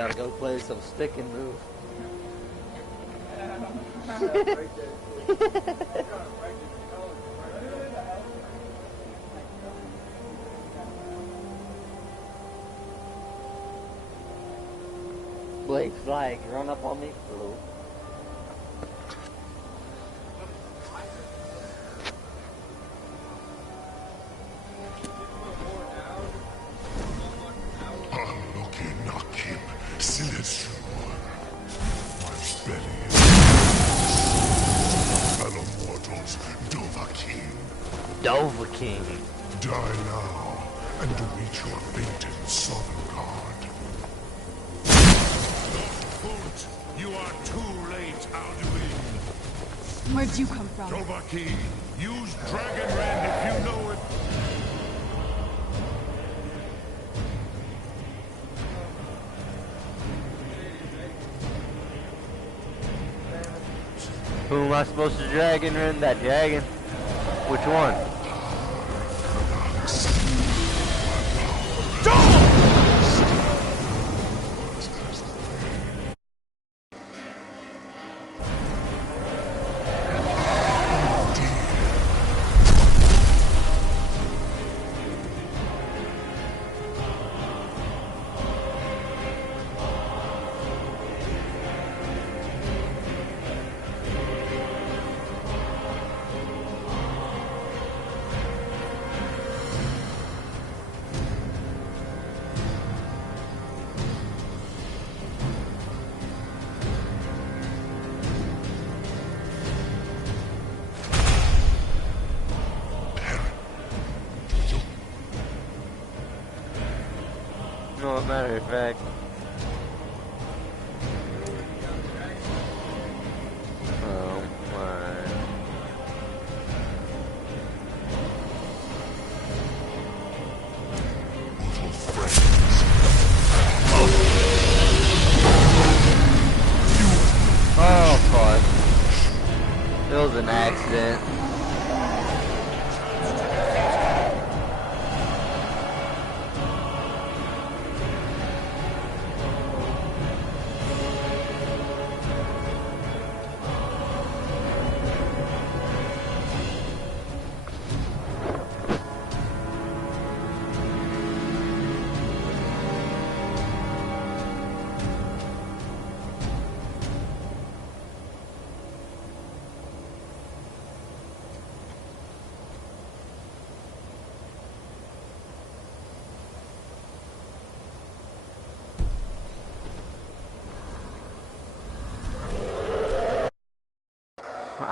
gotta go play some stick and move. Blake Flag, run up on me. Hello. King. Die now, and meet your fate in Sun God. Not you are too late, Alduin. Where'd you come from? Dovahkiin, use Dragon Rend if you know it. Who am I supposed to Dragon Rend? That dragon? Which one? No, matter of fact. Oh my. Oh fuck. It was an accident.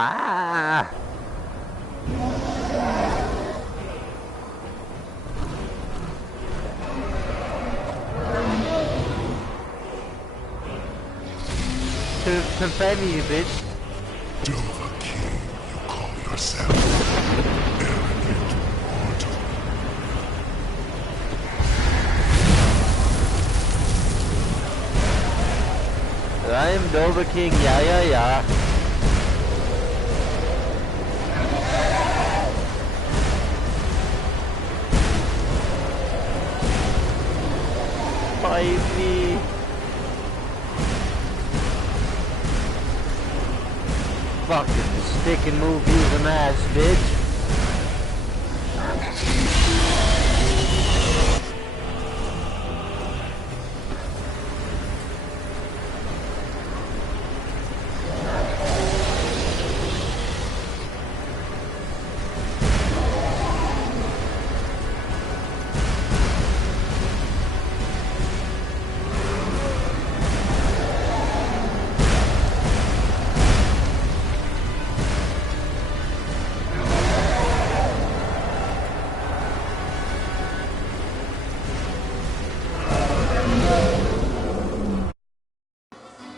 Ah! Confirm me, you bitch. Dovahkiin, you call yourself arrogant mortal. I am Dovahkiin, yeah. Fight me. Fucking stick and move using ass, bitch.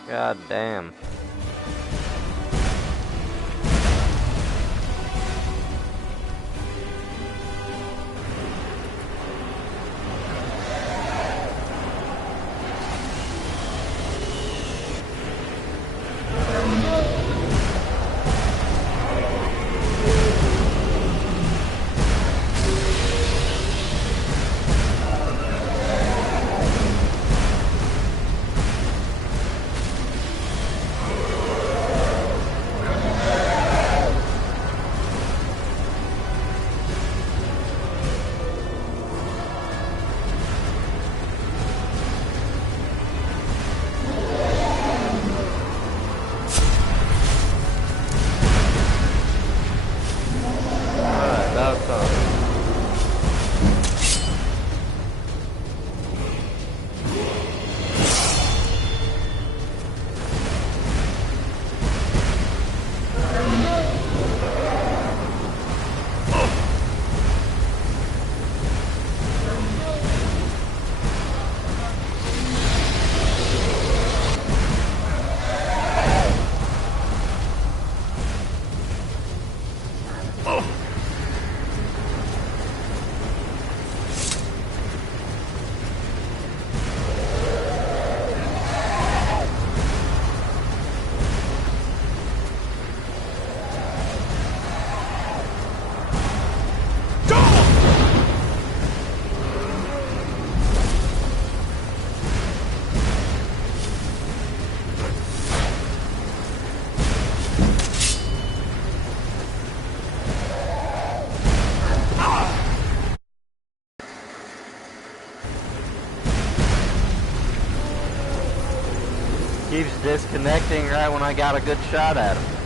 God damn. Keeps disconnecting right when I got a good shot at him.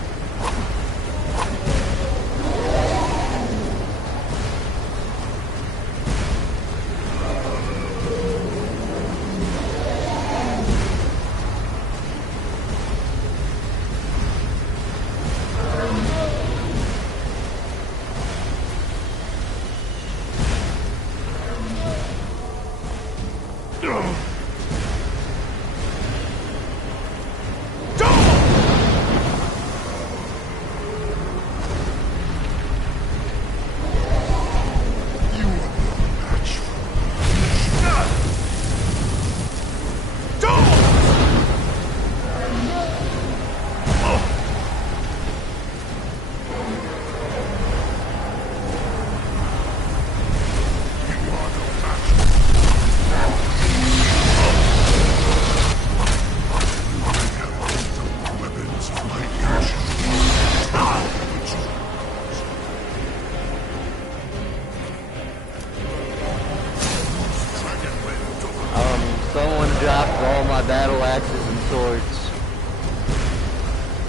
Someone dropped all my battle axes and swords.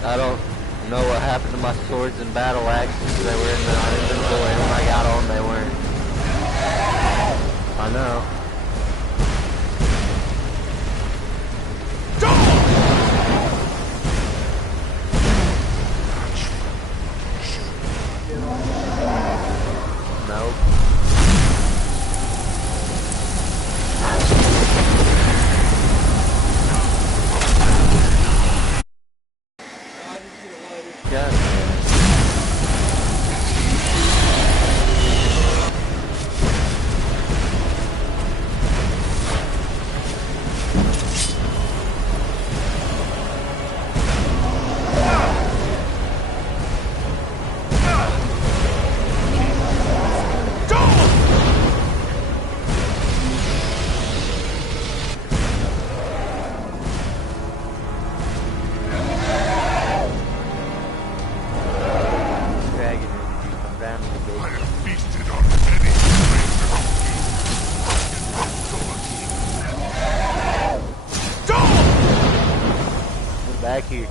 I don't know what happened to my swords and battle axes. They were in the inventory, and when I got on, they weren't. I know. Nope. Back here.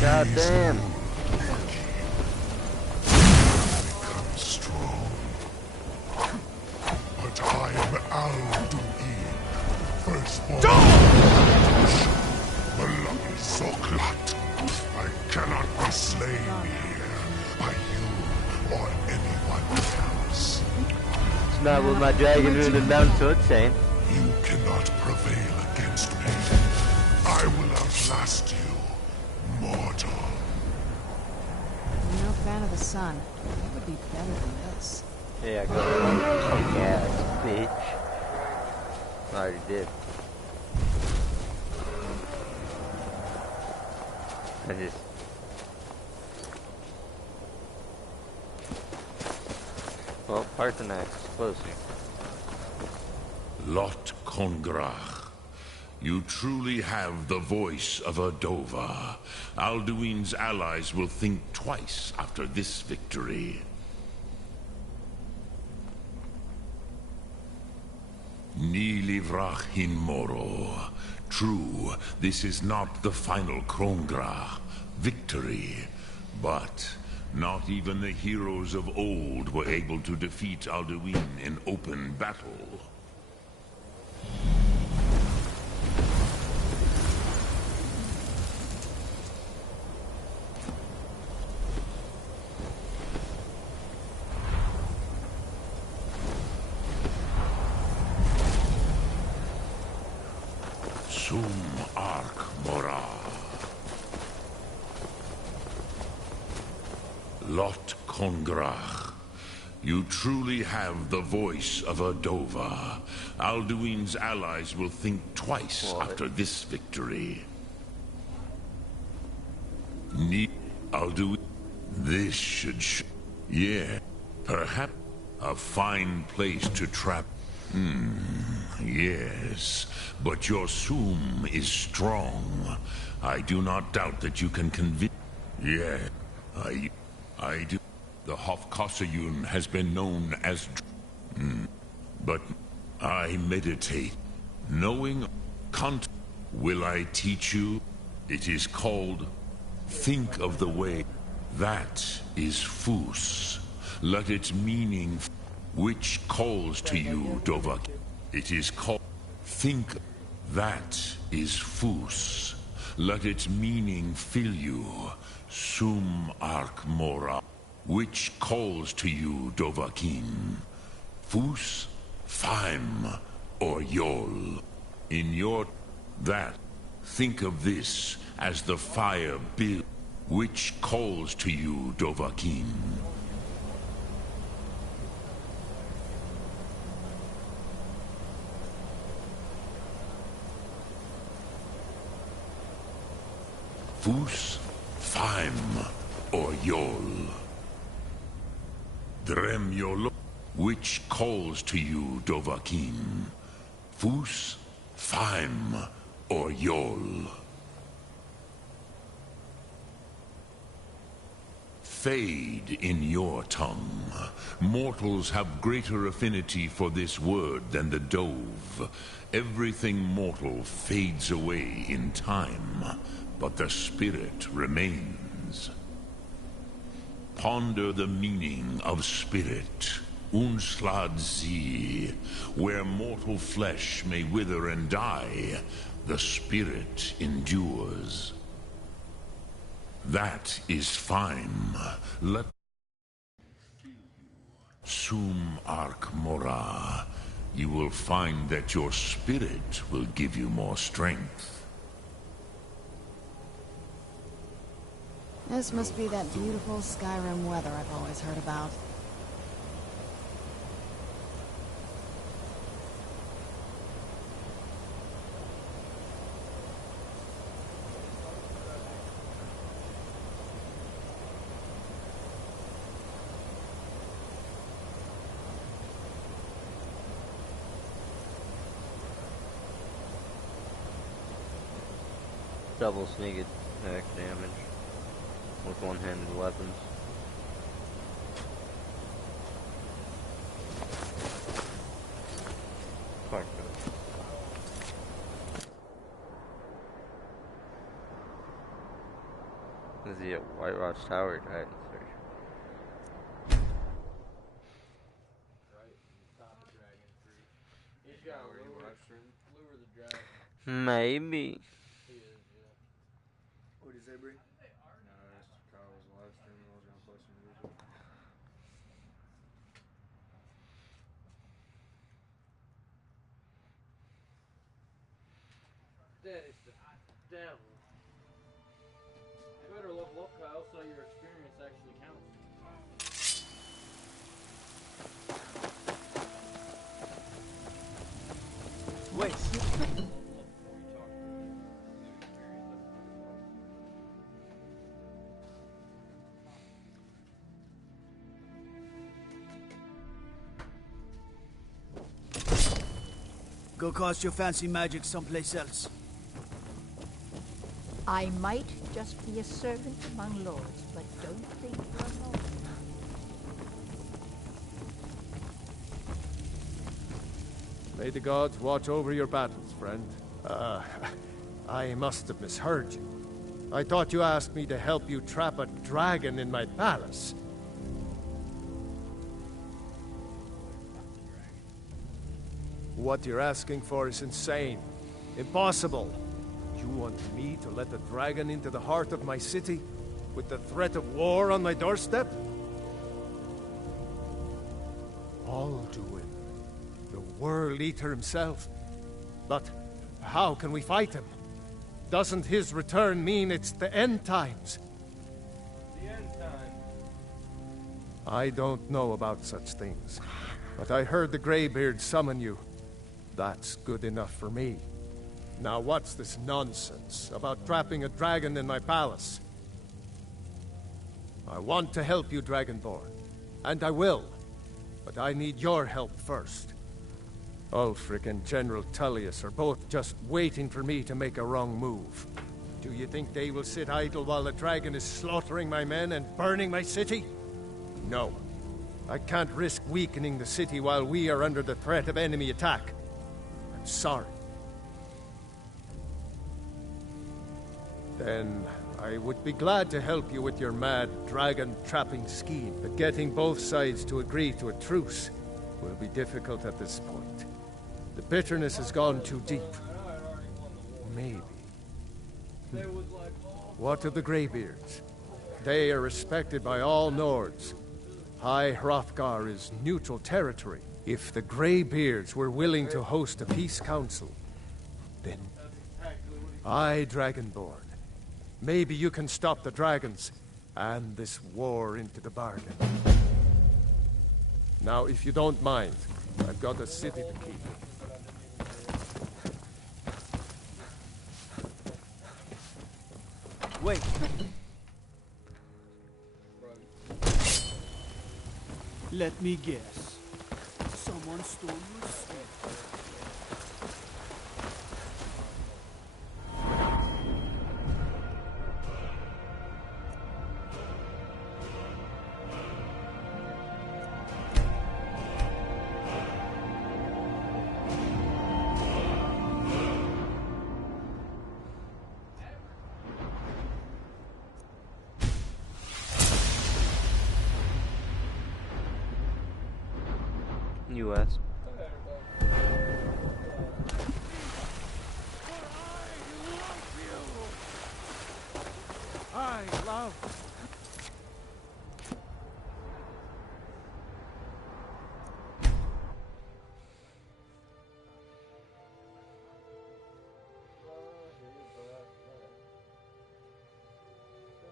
God damn. Become strong. But I am Alduin, firstborn. Beloved Zoklat. I cannot be slain here by you or anyone else. It's not what my dragon rune and down to it saying. You cannot prevail against me. I will outlast you. Mortal. I'm no fan of the sun. It would be better than this. Yeah, go punk ass bitch. I already did. I just... Well, Parthenax is closer. Lot Kongrach. You truly have the voice of a Dova. Alduin's allies will think twice after this victory. Ni livrach hin moro. True, this is not the final Kongrach victory, but not even the heroes of old were able to defeat Alduin in open battle. Sum Ark Mora. Lot Kongrach. You truly have the voice of a Dova. Alduin's allies will think twice after this victory. Alduin, this should yeah, perhaps a fine place to trap. Yes, but your Sum is strong. I do not doubt that you can convince. Yeah, I do. The Hofkossayun has been known as... But I meditate. Knowing will I teach you? It is called Think of the Way. That is Fus. Let its meaning... Which calls to you, Dovak. It is called... Think. That is Fus. Let its meaning fill you. Sum Ark Mora. Which calls to you, Dovahkiin? Fus, Faim, or Yol? In your... that, think of this as the fire build. Which calls to you, Dovahkiin? Fus, Faim, or Yol? Drem Yolo, which calls to you, Dovahkiin? Fus, Faim, or Yol? Fade in your tongue. Mortals have greater affinity for this word than the Dove. Everything mortal fades away in time, but the spirit remains. Ponder the meaning of spirit, Unslad Zi. Where mortal flesh may wither and die, the spirit endures. That is fine. Let Sum Ark Mora. You will find that your spirit will give you more strength. This must be that beautiful Skyrim weather I've always heard about. Double sneak attack damage with one-handed weapons. Fuck that. Is he at White Rock Tower? Right. Maybe. What did you say, Bree? No, that's Kyle was live streaming. I was gonna play some music. That is the devil. You better level up, Kyle, so your experience actually counts. Wait. Go cast your fancy magic someplace else. I might just be a servant among lords, but don't think for a moment. May the gods watch over your battles, friend. I must have misheard you. I thought you asked me to help you trap a dragon in my palace. What you're asking for is insane. Impossible. You want me to let the dragon into the heart of my city? With the threat of war on my doorstep? Alduin, the World Eater himself. But how can we fight him? Doesn't his return mean it's the end times? The end time. I don't know about such things, but I heard the Greybeard summon you. That's good enough for me. Now what's this nonsense about trapping a dragon in my palace? I want to help you, Dragonborn, and I will, but I need your help first. Ulfric and General Tullius are both just waiting for me to make a wrong move. Do you think they will sit idle while the dragon is slaughtering my men and burning my city? No. I can't risk weakening the city while we are under the threat of enemy attack. I'm sorry. Then I would be glad to help you with your mad dragon-trapping scheme, but getting both sides to agree to a truce will be difficult at this point. The bitterness has gone too deep. Maybe. What of the Greybeards? They are respected by all Nords. High Hrothgar is neutral territory. If the Greybeards were willing to host a peace council, then I, Dragonborn. Maybe you can stop the dragons and this war into the bargain. Now, if you don't mind, I've got a city to keep. Wait. Let me guess. Someone stole your sword. U.S. I love.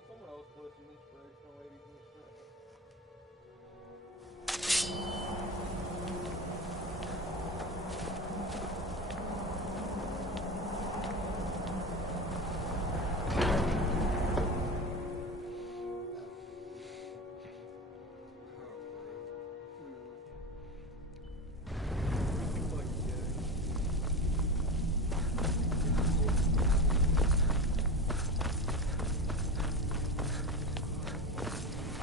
Someone else put some inspirational ladies in this stuff.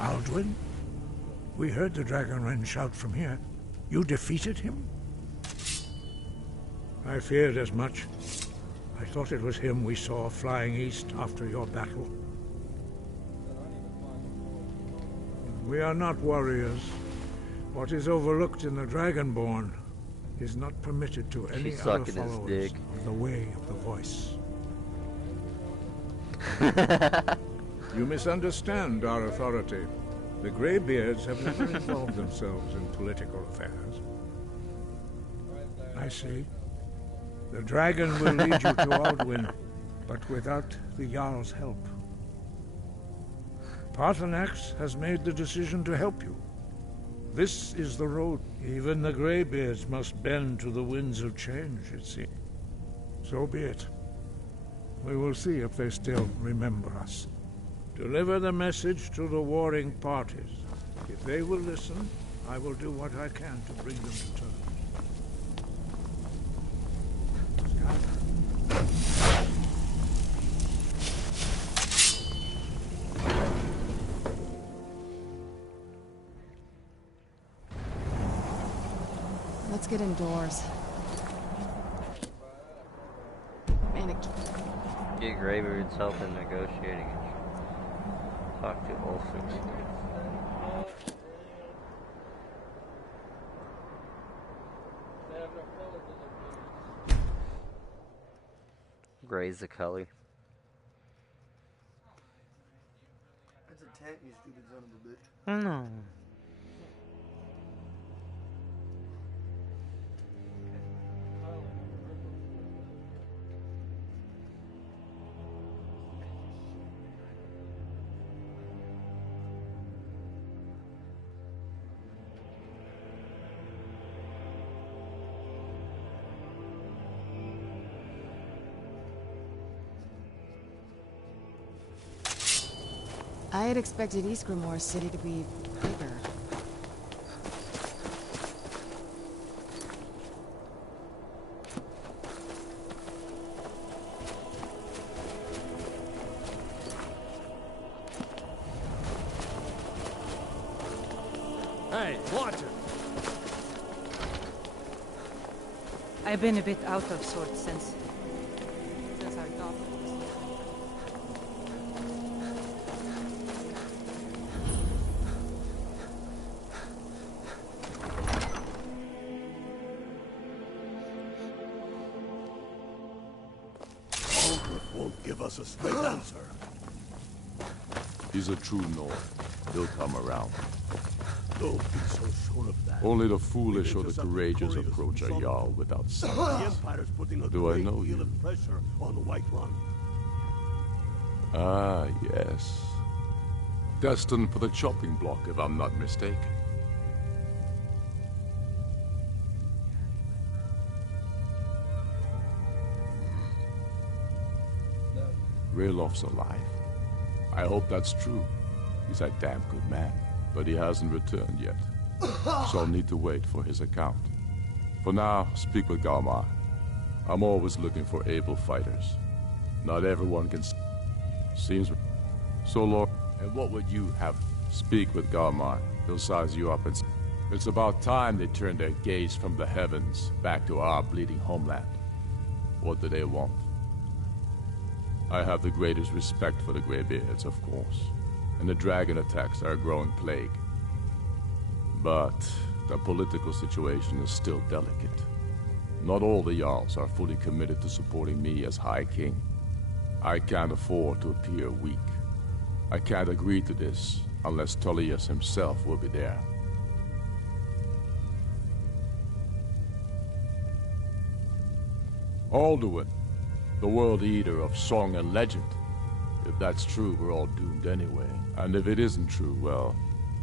Alduin? We heard the Dragonren shout from here. You defeated him? I feared as much. I thought it was him we saw flying east after your battle. We are not warriors. What is overlooked in the Dragonborn is not permitted to any She's other sucking his followers dick. of the Way of the Voice. You misunderstand our authority. The Greybeards have never involved themselves in political affairs. I see. The dragon will lead you to Alduin, but without the Jarl's help. Paarthurnax has made the decision to help you. This is the road. Even the Greybeards must bend to the winds of change, it seems. So be it. We will see if they still remember us. Deliver the message to the warring parties. If they will listen, I will do what I can to bring them to terms. Let's get indoors. Man, Get Greybeard's help in negotiating. Talk to Ulfric. Gray's the color. That's a tent, you stupid son of a bitch. No. I had expected East Grimoire City to be bigger. Hey, watch it! I've been a bit out of sorts since our daughter was Albert won't give us a straight answer. He's a true Nord. He'll come around. Don't be so sure of that. Only the foolish or the courageous approach a Jarl without The signs. Empire's putting a Do I great know deal you? of pressure on the White Run. Ah, yes. Destined for the chopping block, if I'm not mistaken. Raylof's alive. I hope that's true. He's a damn good man, but he hasn't returned yet. So I'll need to wait for his account. For now, speak with Galmar. I'm always looking for able fighters. Not everyone can... Seems... So, Lord, and what would you have? Speak with Galmar. He'll size you up and... It's about time they turned their gaze from the heavens back to our bleeding homeland. What do they want? I have the greatest respect for the Greybeards, of course. And the dragon attacks are a growing plague. But the political situation is still delicate. Not all the Jarls are fully committed to supporting me as High King. I can't afford to appear weak. I can't agree to this unless Tullius himself will be there. Alduin, the World Eater of song and legend. If that's true, we're all doomed anyway. And if it isn't true, well,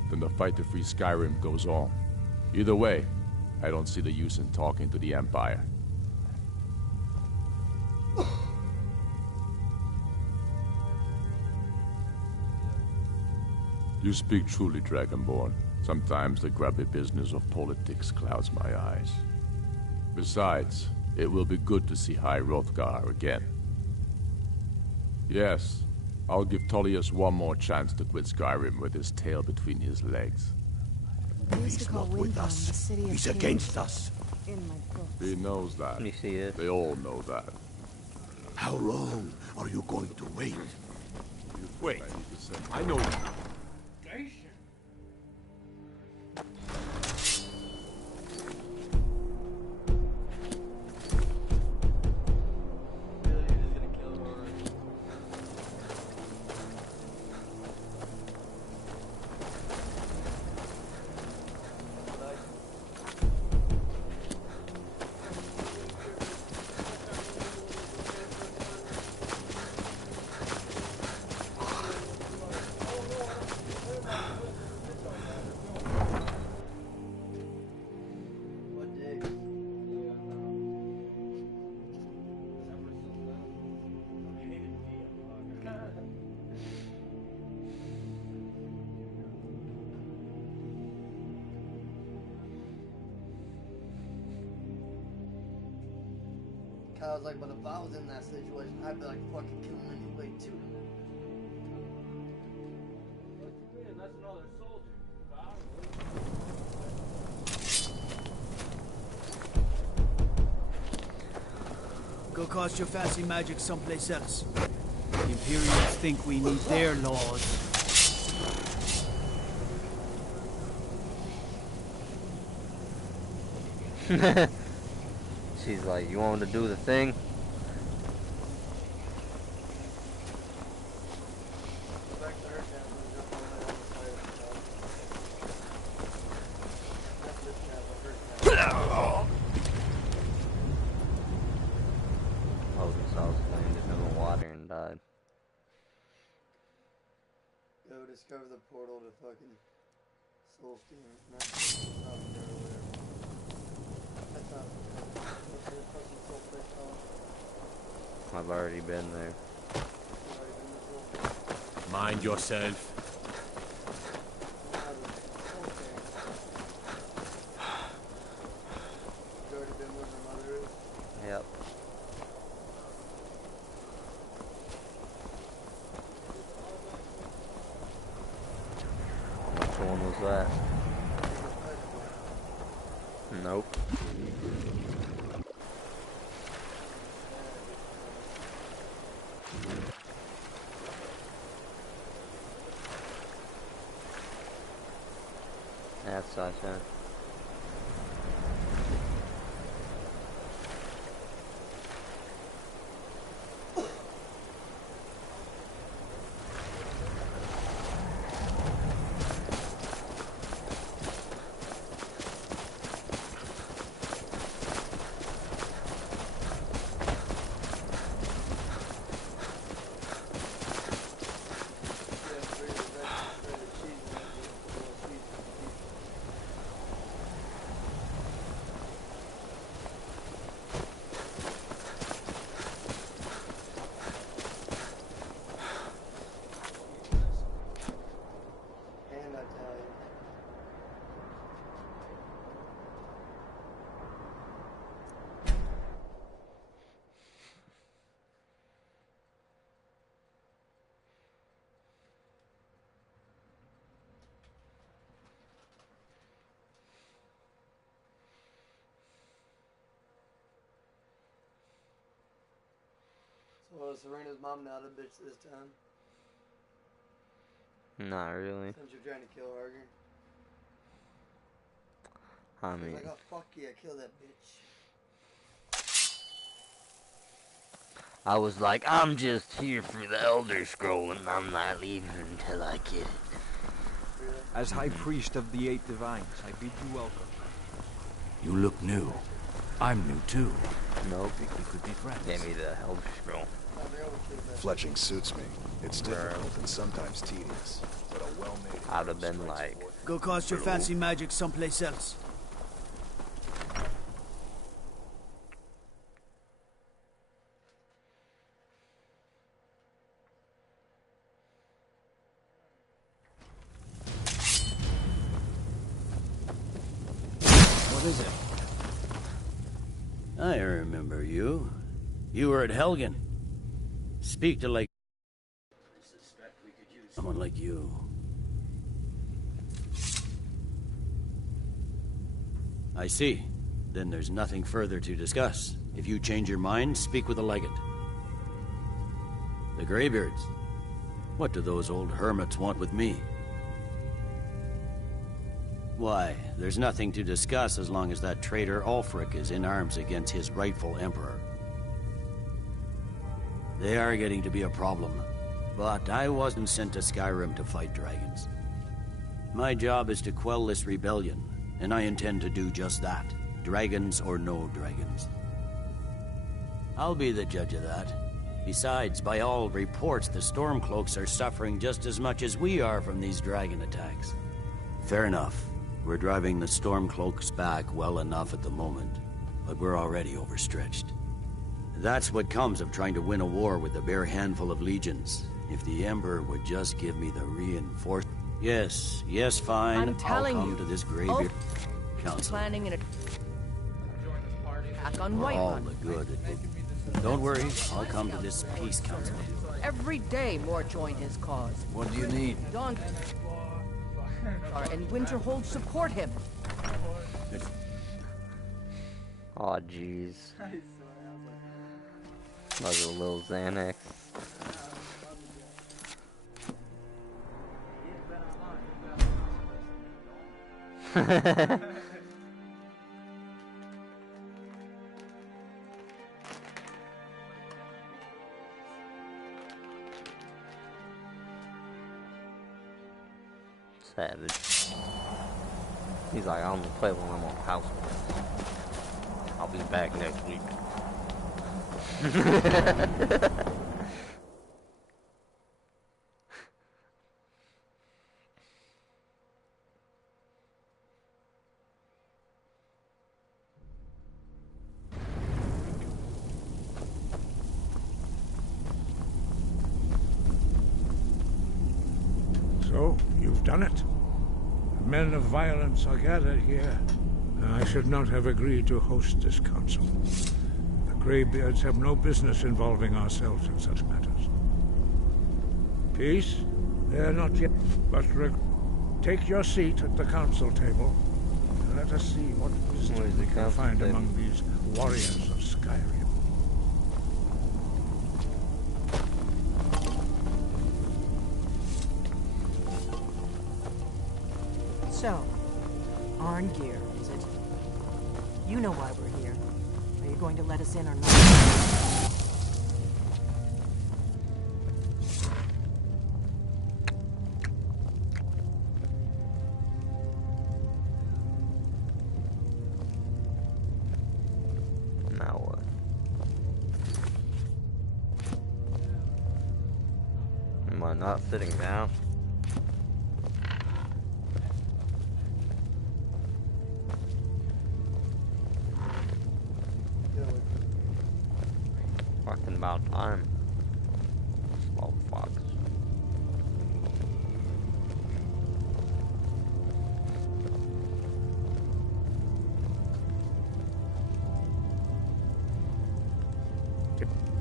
then the fight to free Skyrim goes on. Either way, I don't see the use in talking to the Empire. You speak truly, Dragonborn. Sometimes the grubby business of politics clouds my eyes. Besides, it will be good to see High Hrothgar again. Yes, I'll give Tullius one more chance to quit Skyrim with his tail between his legs. They used to call Not with Windhelm us. the city of He's kings. against us. In my books. He knows that. Let me see it. They all know that. How long are you going to wait? Wait, I know... Really, you're just gonna kill him already. What day? Kyle's like, but if I was in that situation, I'd be like, fucking kill him anyway, too. What you mean? That's another soldier. Go cast your fancy magic someplace else. The Imperials think we need their laws. She's like, you want to do the thing? Odin's house landed in the water and died. Go discover the portal to fucking Soulstein. Not or whatever. That's not. What's the fucking soul place called? I've already been there. You've already been to Soulstein? Mind yourself. was that? Nope. That's awesome. So Serena's mom not a bitch this time? Not really. Since you're trying to kill Harker? I She's mean, like, oh fuck yeah, kill that bitch. I was like, I'm just here for the Elder Scroll and I'm not leaving until I get it. Really? As High Priest of the Eight Divines, I bid you welcome. You look new. I'm new too. Nope. Think we could be friends. Give me the Elder Scroll. Fletching suits me. It's difficult and sometimes tedious, but a well-made... I'd have been like... Go cast your fancy magic someplace else. What is it? I remember you. You were at Helgen. Speak to like... someone like you. I see. Then there's nothing further to discuss. If you change your mind, speak with the legate. The Greybeards. What do those old hermits want with me? Why, there's nothing to discuss as long as that traitor Ulfric is in arms against his rightful emperor. They are getting to be a problem, but I wasn't sent to Skyrim to fight dragons. My job is to quell this rebellion, and I intend to do just that, dragons or no dragons. I'll be the judge of that. Besides, by all reports, the Stormcloaks are suffering just as much as we are from these dragon attacks. Fair enough. We're driving the Stormcloaks back well enough at the moment, but we're already overstretched. That's what comes of trying to win a war with a bare handful of legions. If the Emperor would just give me the reinforcement... Yes, fine. I'm telling I'll come to this Greybeard Council. Planning an attack on For all Whiterun. the good it will... Don't worry, I'll come to this peace council. Every day more join his cause. What do you need? Dawn and Winterhold support him. Aw, jeez. Like a little Xanax. Savage. He's like, I only play when I'm on house arrest. I'll be back next week. So, you've done it. The men of violence are gathered here. I should not have agreed to host this council. The Greybeards have no business involving ourselves in such matters. Peace? They're not yet, but Take your seat at the council table. Let us see what wisdom we can find among these warriors of Skyrim. So, Arngeir, is it? You know why we're here. Are you going to let us in or not? Now what? Am I not sitting down? Talking about time. Slow fox.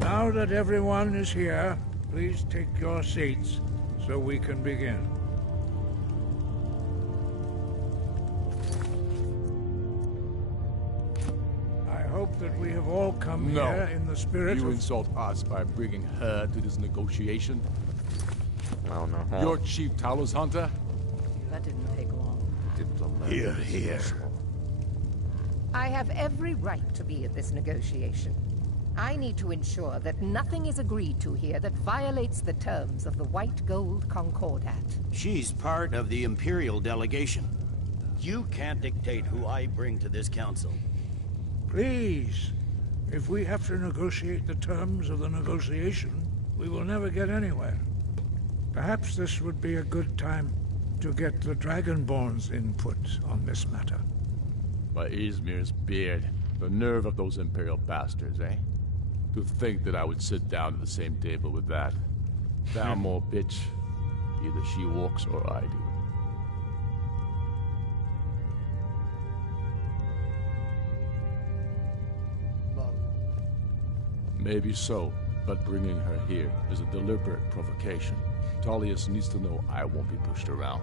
Now that everyone is here, please take your seats so we can begin. I hope that we have all come here in the spirit You of... insult us by bringing her to this negotiation? I don't know how. Your chief Talos hunter? That didn't take long. Here, here. I have every right to be at this negotiation. I need to ensure that nothing is agreed to here that violates the terms of the White Gold Concordat. She's part of the Imperial delegation. You can't dictate who I bring to this council. Please, if we have to negotiate the terms of the negotiation, we will never get anywhere. Perhaps this would be a good time to get the Dragonborn's input on this matter. By Izmir's beard. The nerve of those Imperial bastards, eh? To think that I would sit down at the same table with that. Down more bitch. Either she walks or I do. Maybe so, but bringing her here is a deliberate provocation. Tullius needs to know I won't be pushed around.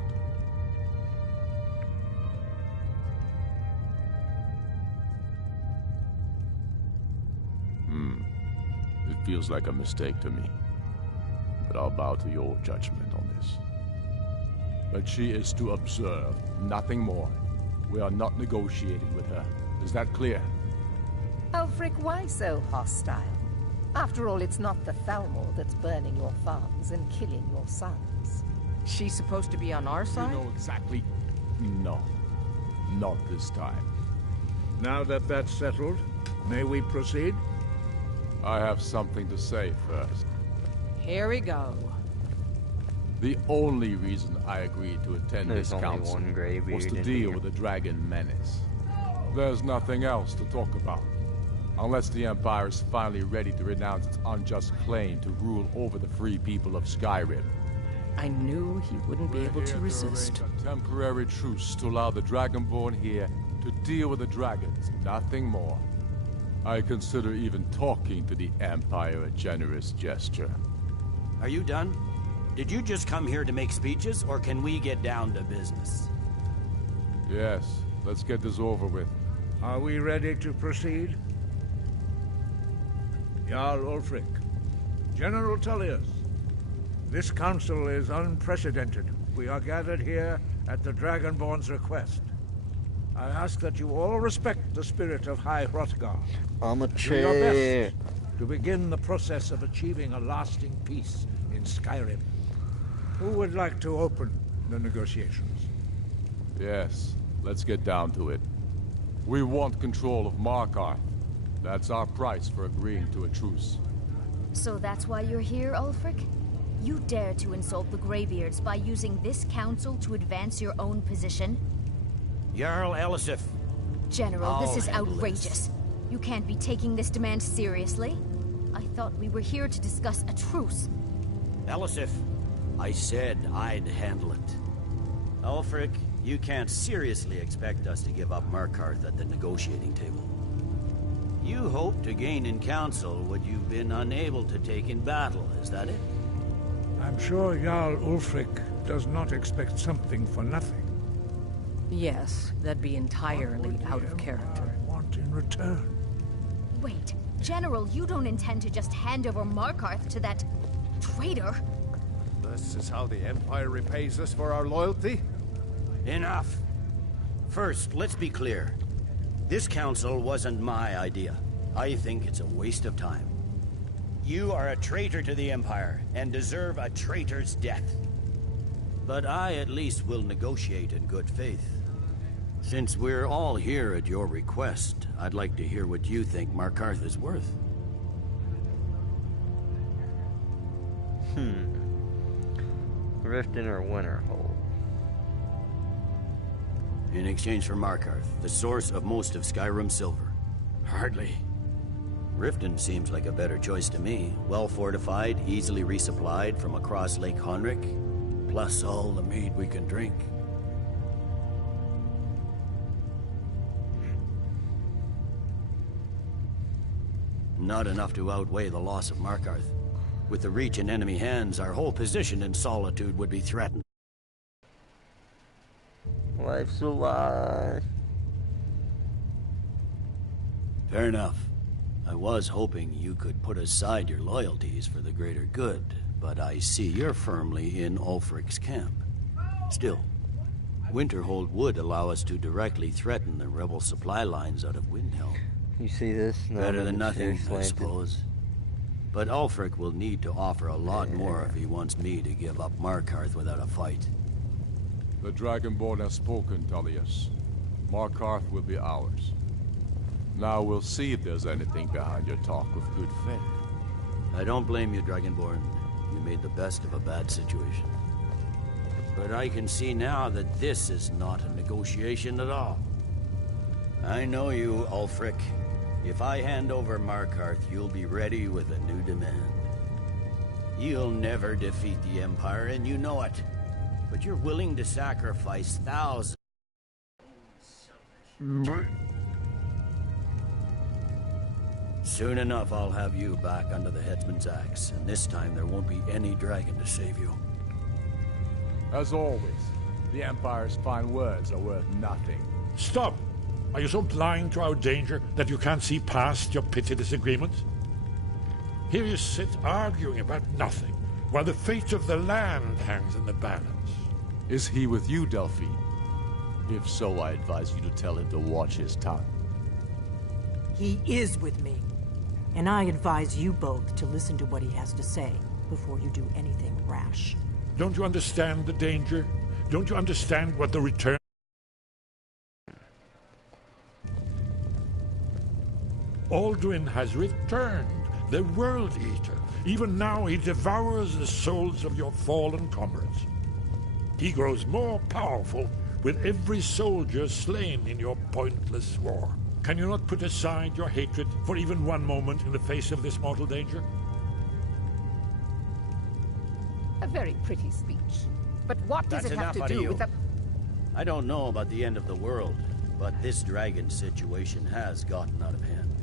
It feels like a mistake to me. But I'll bow to your judgment on this. But she is to observe, nothing more. We are not negotiating with her. Is that clear? Ulfric, why so hostile? After all, it's not the Thalmor that's burning your farms and killing your sons. She's supposed to be on our side? You know exactly... No. Not this time. Now that that's settled, may we proceed? I have something to say first. Here we go. The only reason I agreed to attend There's this only council one graybeard was to in deal here. with the dragon menace. There's nothing else to talk about. Unless the Empire is finally ready to renounce its unjust claim to rule over the free people of Skyrim. I knew he wouldn't be able to resist. A temporary truce to allow the Dragonborn here to deal with the dragons, nothing more. I consider even talking to the Empire a generous gesture. Are you done? Did you just come here to make speeches, or can we get down to business? Yes, let's get this over with. Are we ready to proceed? Jarl Ulfric, General Tullius, this council is unprecedented. We are gathered here at the Dragonborn's request. I ask that you all respect the spirit of High Hrothgar. I'm a Do your chair. best to begin the process of achieving a lasting peace in Skyrim. Who would like to open the negotiations? Yes, let's get down to it. We want control of Markarth. That's our price for agreeing to a truce. So that's why you're here, Ulfric? You dare to insult the Greybeards by using this council to advance your own position? Jarl Elisif. General, this I'll is handle outrageous. You can't be taking this demand seriously. I thought we were here to discuss a truce. Elisif, I said I'd handle it. Ulfric, you can't seriously expect us to give up Markarth at the negotiating table. You hope to gain in council what you've been unable to take in battle, is that it? I'm sure Jarl Ulfric does not expect something for nothing. Yes, that'd be entirely out of character. Want in return? Wait, General, you don't intend to just hand over Markarth to that traitor? This is how the Empire repays us for our loyalty? Enough. First, let's be clear. This council wasn't my idea. I think it's a waste of time. You are a traitor to the Empire, and deserve a traitor's death. But I at least will negotiate in good faith. Since we're all here at your request, I'd like to hear what you think Markarth is worth. Rift in her winter hold. In exchange for Markarth, the source of most of Skyrim's silver. Hardly. Riften seems like a better choice to me. Well fortified, easily resupplied from across Lake Honric, plus all the mead we can drink. Not enough to outweigh the loss of Markarth. With the Reach in enemy hands, our whole position in Solitude would be threatened. Life's a lie. Fair enough. I was hoping you could put aside your loyalties for the greater good, but I see you're firmly in Ulfric's camp. Still, Winterhold would allow us to directly threaten the rebel supply lines out of Windhelm. You see this? No, better than nothing, I suppose. But Ulfric will need to offer a lot more if he wants me to give up Markarth without a fight. The Dragonborn has spoken, Tullius. Markarth will be ours. Now we'll see if there's anything behind your talk of good faith. I don't blame you, Dragonborn. You made the best of a bad situation. But I can see now that this is not a negotiation at all. I know you, Ulfric. If I hand over Markarth, you'll be ready with a new demand. You'll never defeat the Empire, and you know it. But you're willing to sacrifice thousands. Soon enough, I'll have you back under the headsman's axe, and this time there won't be any dragon to save you. As always, the Empire's fine words are worth nothing. Stop! Are you so blind to our danger that you can't see past your petty disagreements? Here you sit arguing about nothing, while the fate of the land hangs in the balance. Is he with you, Delphine? If so, I advise you to tell him to watch his tongue. He is with me. And I advise you both to listen to what he has to say before you do anything rash. Don't you understand the danger? Don't you understand what the return... Alduin has returned, the World Eater. Even now he devours the souls of your fallen comrades. He grows more powerful with every soldier slain in your pointless war. Can you not put aside your hatred for even one moment in the face of this mortal danger? A very pretty speech. But what does it have to do with the... I don't know about the end of the world, but this dragon situation has gotten out of hand.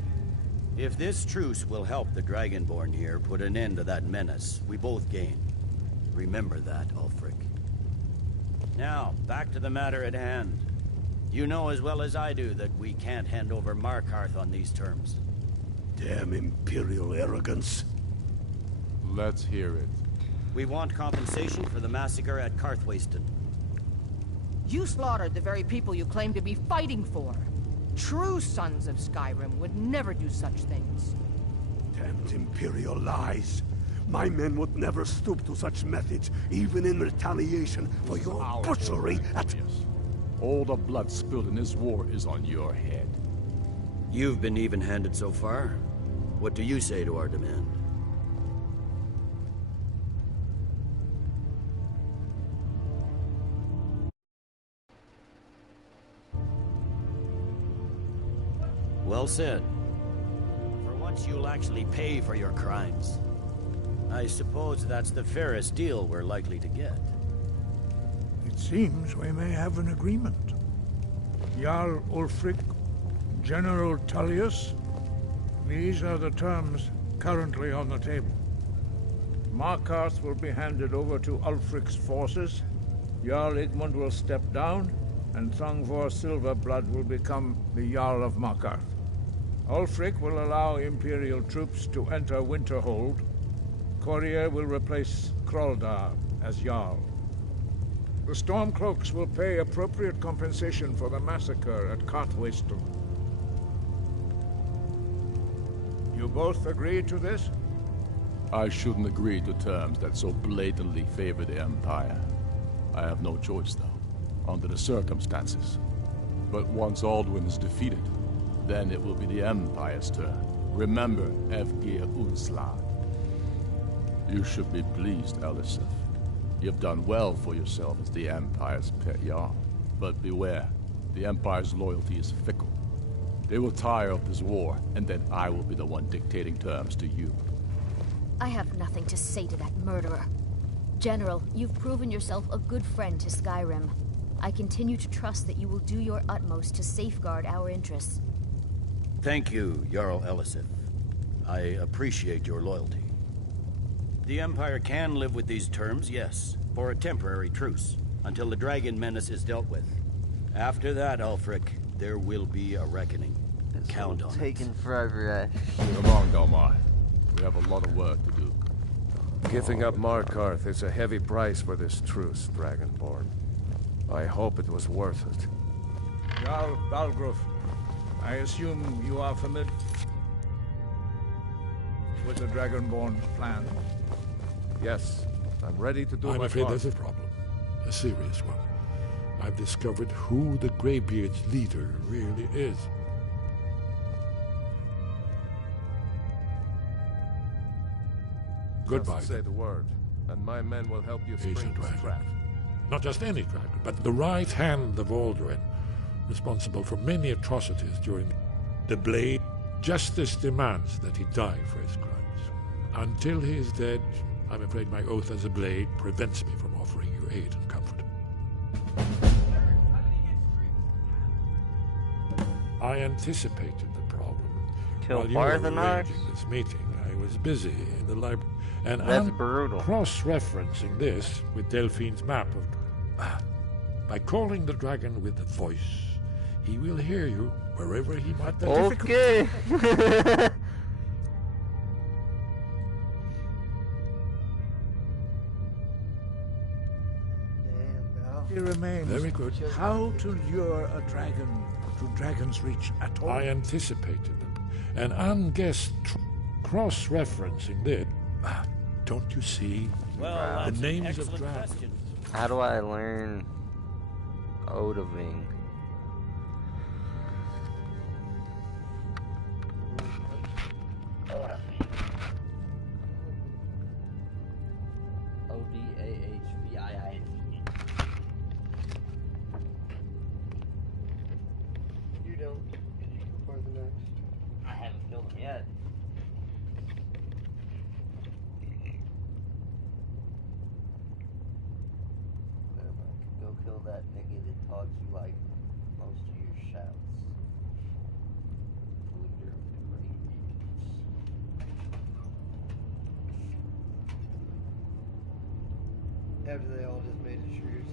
If this truce will help the Dragonborn here put an end to that menace, we both gain. Remember that, Ulfric. Now, back to the matter at hand. You know as well as I do that we can't hand over Markarth on these terms. Damn Imperial arrogance. Let's hear it. We want compensation for the massacre at Karthwasten. You slaughtered the very people you claim to be fighting for. True sons of Skyrim would never do such things. Damned Imperial lies. My men would never stoop to such methods, even in retaliation for your butchery at... All the blood spilled in this war is on your head. You've been even-handed so far. What do you say to our demand? Well said. For once you'll actually pay for your crimes. I suppose that's the fairest deal we're likely to get. It seems we may have an agreement. Jarl Ulfric, General Tullius, these are the terms currently on the table. Markarth will be handed over to Ulfric's forces, Jarl Igmund will step down, and Thongvor Silverblood will become the Jarl of Markarth. Ulfric will allow Imperial troops to enter Winterhold. Courier will replace Kraldar as Jarl. The Stormcloaks will pay appropriate compensation for the massacre at Cartwaistel. You both agree to this? I shouldn't agree to terms that so blatantly favor the Empire. I have no choice, though, under the circumstances. But once Alduin is defeated, then it will be the Empire's turn. Remember, Evgir Unslag. You should be pleased, Elisif. You've done well for yourself as the Empire's pet Jarl. But beware, the Empire's loyalty is fickle. They will tire of this war, and then I will be the one dictating terms to you. I have nothing to say to that murderer. General, you've proven yourself a good friend to Skyrim. I continue to trust that you will do your utmost to safeguard our interests. Thank you, Jarl Elisif. I appreciate your loyalty. The Empire can live with these terms, yes, for a temporary truce, until the dragon menace is dealt with. After that, Ulfric, there will be a reckoning. Count on it. Taking forever, Come on, Galmar. We have a lot of work to do. Giving up Markarth is a heavy price for this truce, Dragonborn. I hope it was worth it. Jarl Balgruf, I assume you are familiar with the Dragonborn plan? Yes, I'm ready to do my I'm afraid part. there's a problem. A serious one. I've discovered who the Greybeard's leader really is. Goodbye. Just say the word, and my men will help you spring Ancient this dragon. trap. Not just any dragon, but the right hand of Alduin, responsible for many atrocities during the Blade. Justice demands that he die for his crimes. Until he is dead, I'm afraid my oath as a Blade prevents me from offering you aid and comfort. I anticipated the problem. Kill While you were Barthenox? arranging this meeting, I was busy in the library. And That's I'm brutal. cross-referencing this with Delphine's map of... by calling the dragon with the voice, he will hear you wherever he might... Okay. It remains Very good. how to lure a dragon to Dragon's Reach at all. I anticipated them. And unguessed cross-referencing this... don't you see? Well, the names of dragons. How do I learn Odoving? Odahvii. You don't. Did you go for the next? I haven't killed him yet. Go kill that nigga that taught you like most of your shouts. Leader of the Greybeards. After they all just made a truce.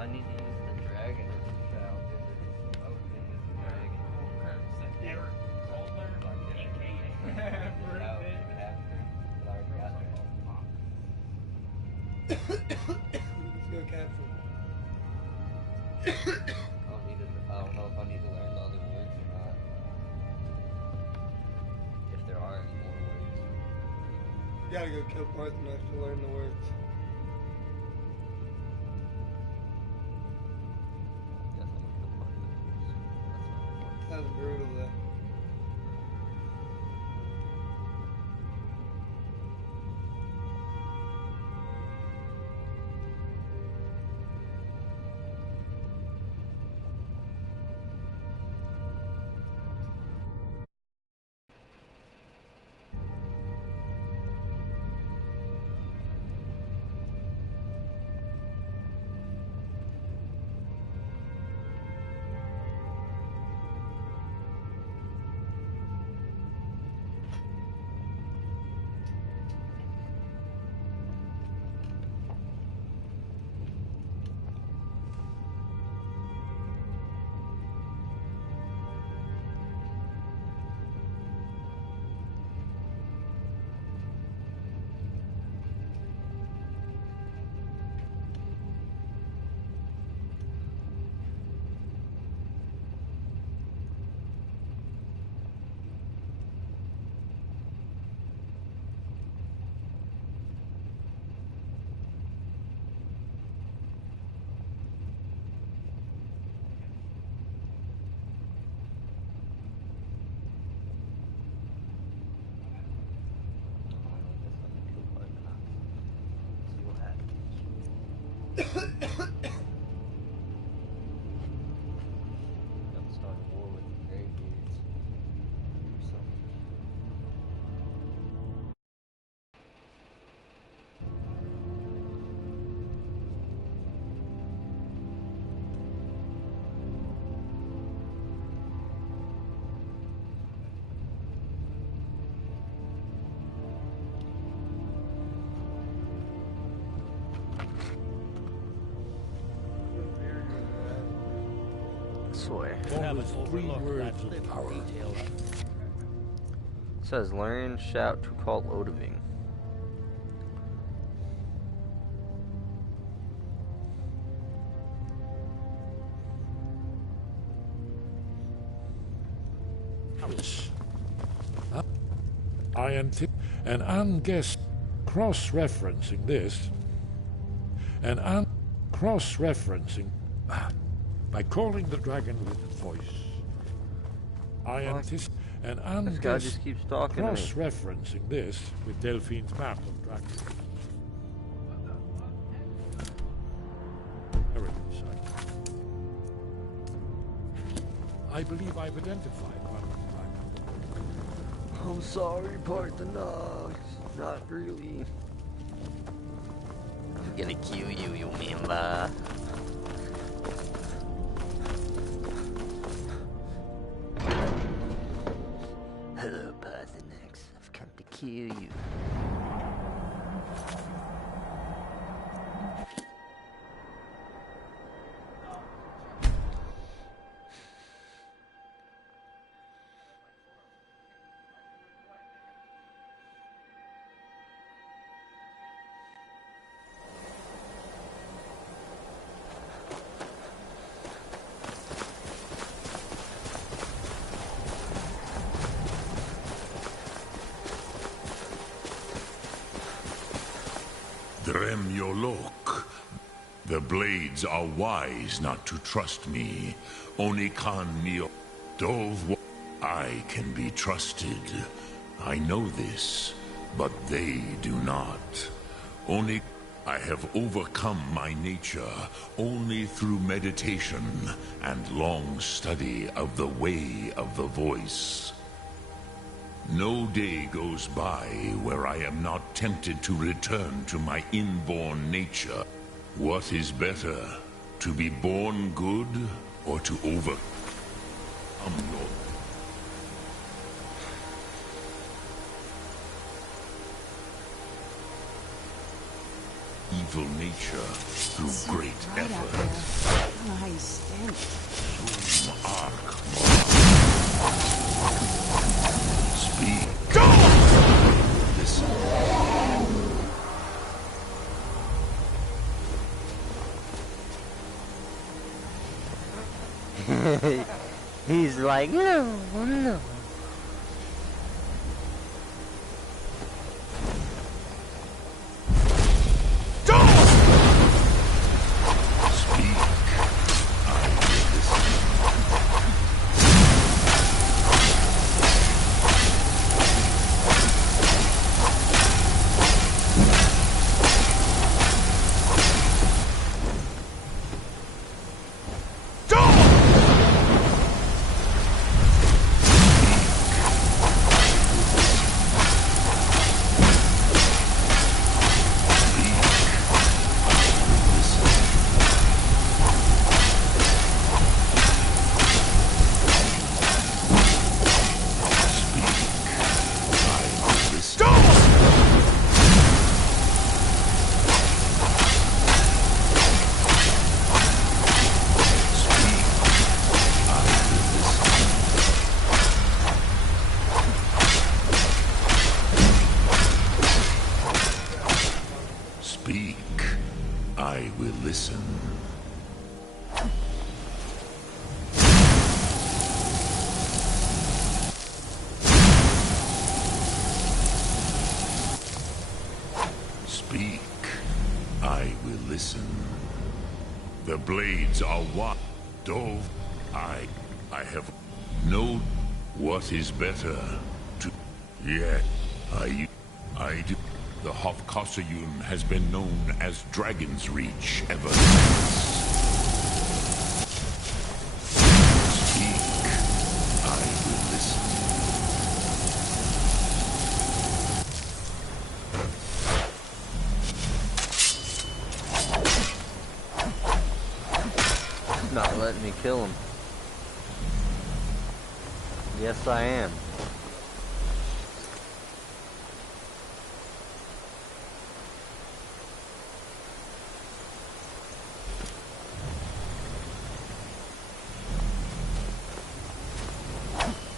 I need to use the dragon shout in the dragon. Eric Roller, aka Let's go capture. I don't know if I need to learn the other words or not. If there are any more words. You gotta go kill Parthenos to learn the words. That was brutal though. Only 3 words of power. It says learn shout to call Odoving. And unguessed cross-referencing this, and cross-referencing by calling the dragon with voice. I anticipate and unguessed cross-referencing this with Delphine's map of dragons. I believe I've identified one of the dragons. I'm sorry, Parthenos. Not really. I'm gonna kill you, you remember? Hello, Parthenos. I've come to kill you. Dremyolok. The blades are wise not to trust me. Onikan mio dov. I can be trusted. I know this, but they do not. Only I have overcome my nature only through meditation and long study of the way of the voice. No day goes by where I am not tempted to return to my inborn nature. What is better, to be born good or to overcome your... evil nature through great Right out effort. there. I don't know how you stand it. Speak. Listen. He's like, no, no. Speak. I will listen. Speak. I will listen. The blades are what? Dove. I have no. What is better? To. Yet. I do. The Hofkossayun has been known as Dragon's Reach ever since. Speak. I will listen. Not letting me kill him. Yes, I am.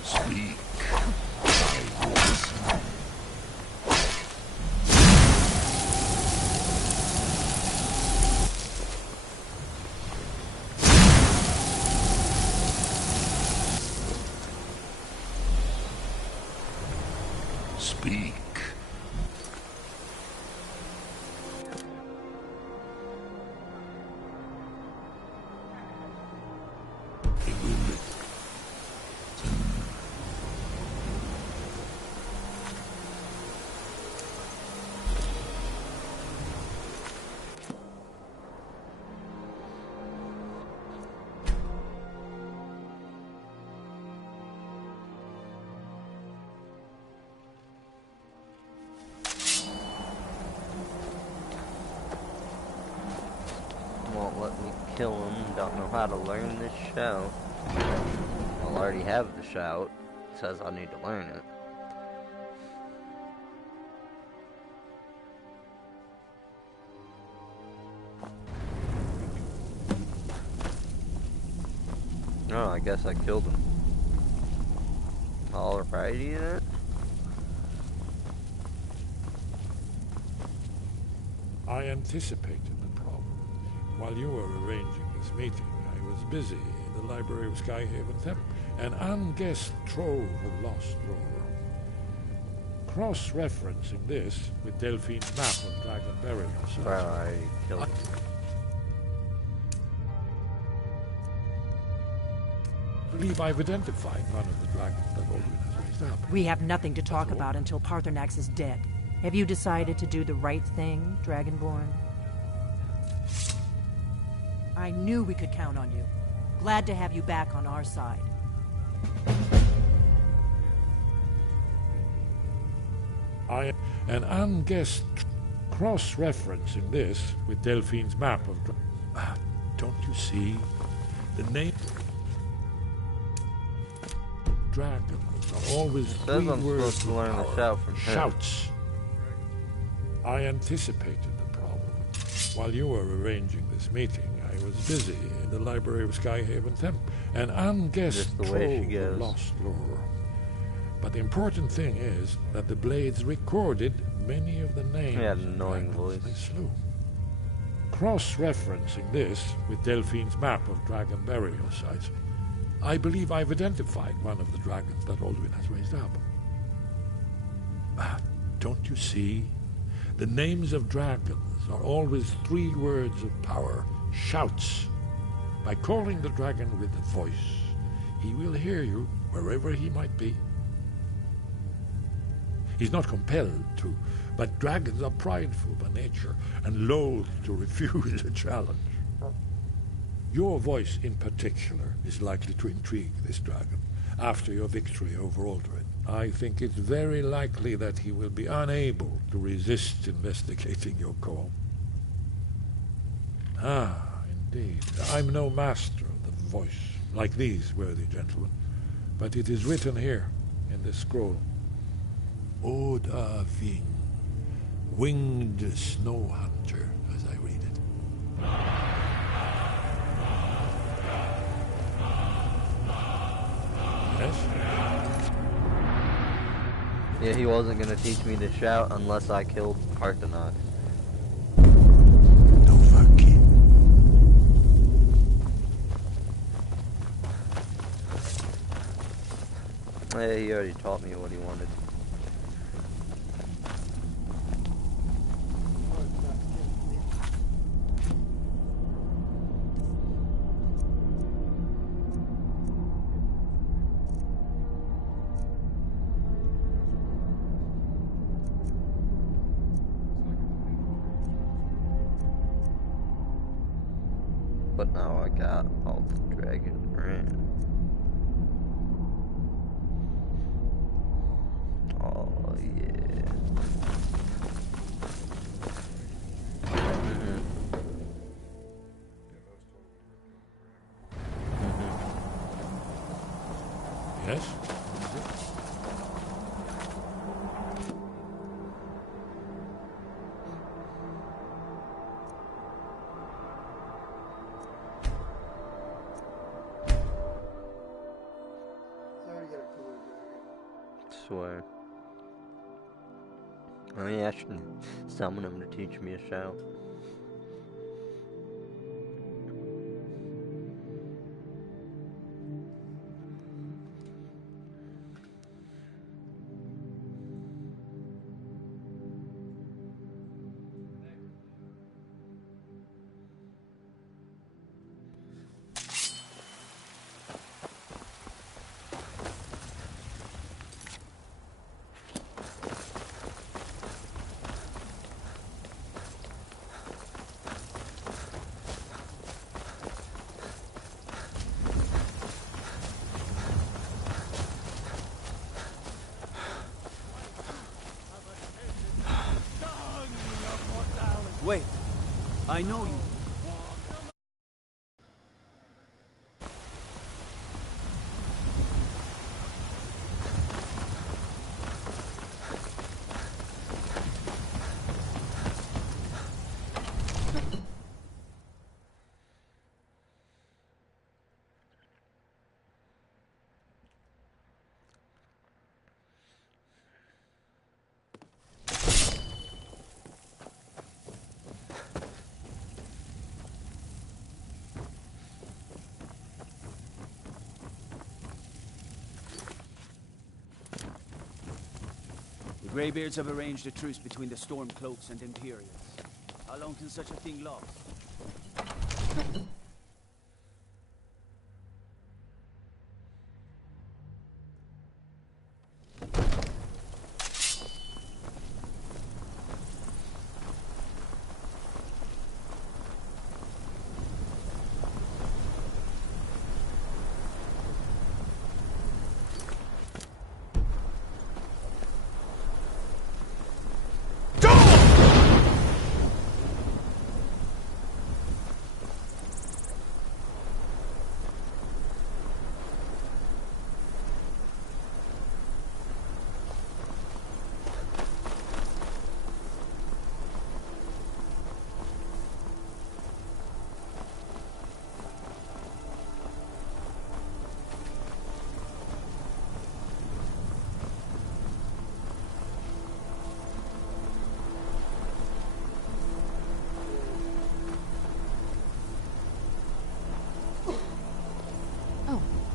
Speak. I will listen. Speak. I will listen. Won't let me kill him. Don't know how to learn this shout. I'll already have the shout. It says I need to learn it. Oh, I guess I killed him. Alrighty then. I anticipated the problem. While you were arranging this meeting, I was busy in the library of Skyhaven Temple, an unguessed trove of lost lore. Cross-referencing this with Delphine's map of Dragon Burial sites. Well, I killed him. I believe I've identified one of the dragons that Aldrin has raised up. We have nothing to talk about until Parthenax is dead. Have you decided to do the right thing, Dragonborn? I knew we could count on you. Glad to have you back on our side. An unguessed cross-referencing this with Delphine's map of don't you see? The name dragons are always Says I'm words supposed to learn the shout from him. shouts. I anticipated the problem. While you were arranging this meeting, I was busy in the library of Skyhaven Temple, an unguessed trove of lost lore. But the important thing is that the Blades recorded many of the names He had an annoying of voice. dragons they slew. Cross-referencing this with Delphine's map of dragon burial sites, I believe I've identified one of the dragons that Alduin has raised up. Don't you see? The names of dragons are always 3 words of power, shouts. By calling the dragon with a voice, he will hear you wherever he might be. He's not compelled to, but dragons are prideful by nature and loath to refuse a challenge. Your voice in particular is likely to intrigue this dragon after your victory over Alduin. I think it's very likely that he will be unable to resist investigating your call. Ah, indeed. I'm no master of the voice, like these worthy gentlemen, but it is written here in this scroll. Oda Ving, winged snow hunter, as I read it. Yes? Yeah, he wasn't gonna teach me to shout unless I killed Parthenon. Yeah, he already taught me what he wanted. But now I got all the dragon brand. Oh yeah. Yes? Swear. Oh yeah, I should summon him to teach me a shout. Wait, I know you. The Greybeards have arranged a truce between the Stormcloaks and Imperials. How long can such a thing last?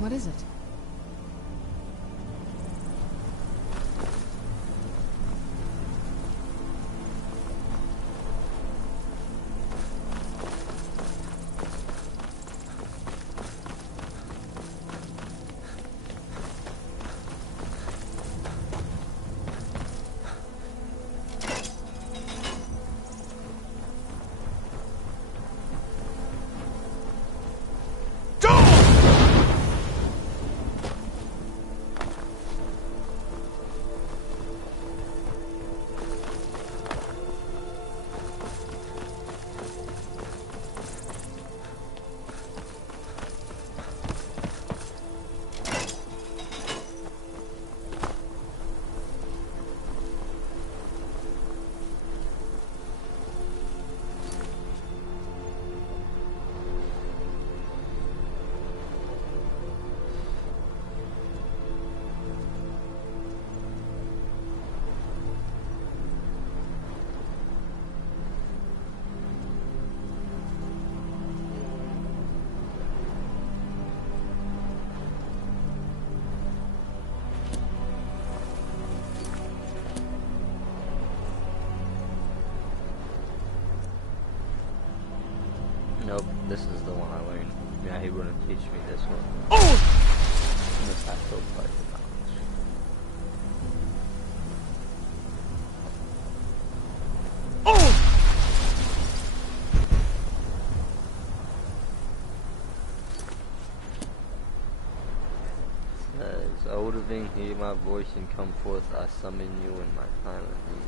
What is it? Nope, this is the one I learned. Yeah, he wouldn't teach me this one. Unless I still play the knowledge. Says, Odoving, hear my voice and come forth, I summon you in my time of need.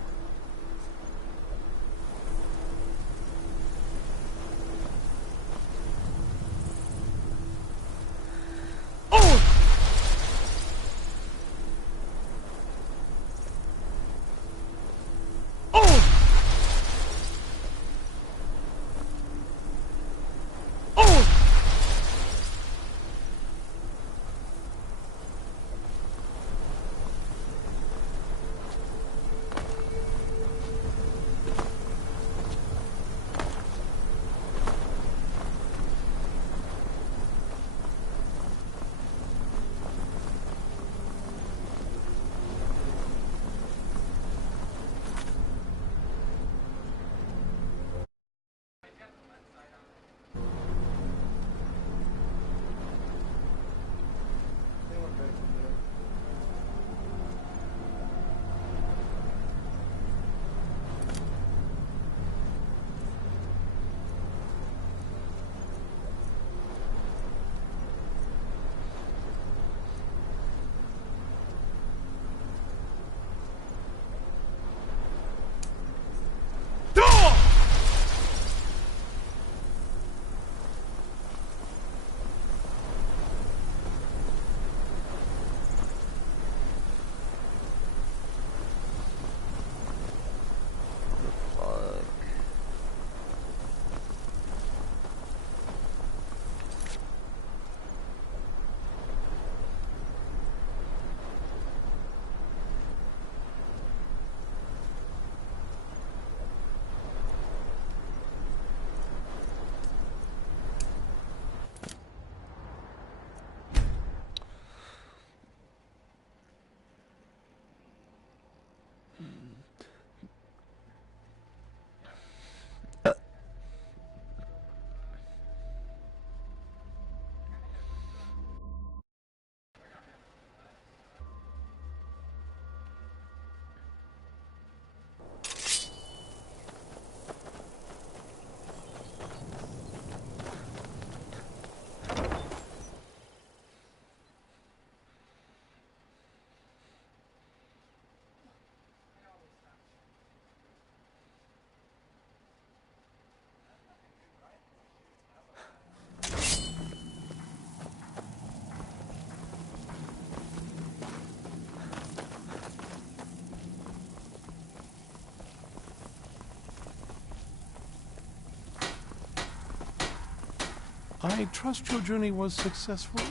I trust your journey was successful?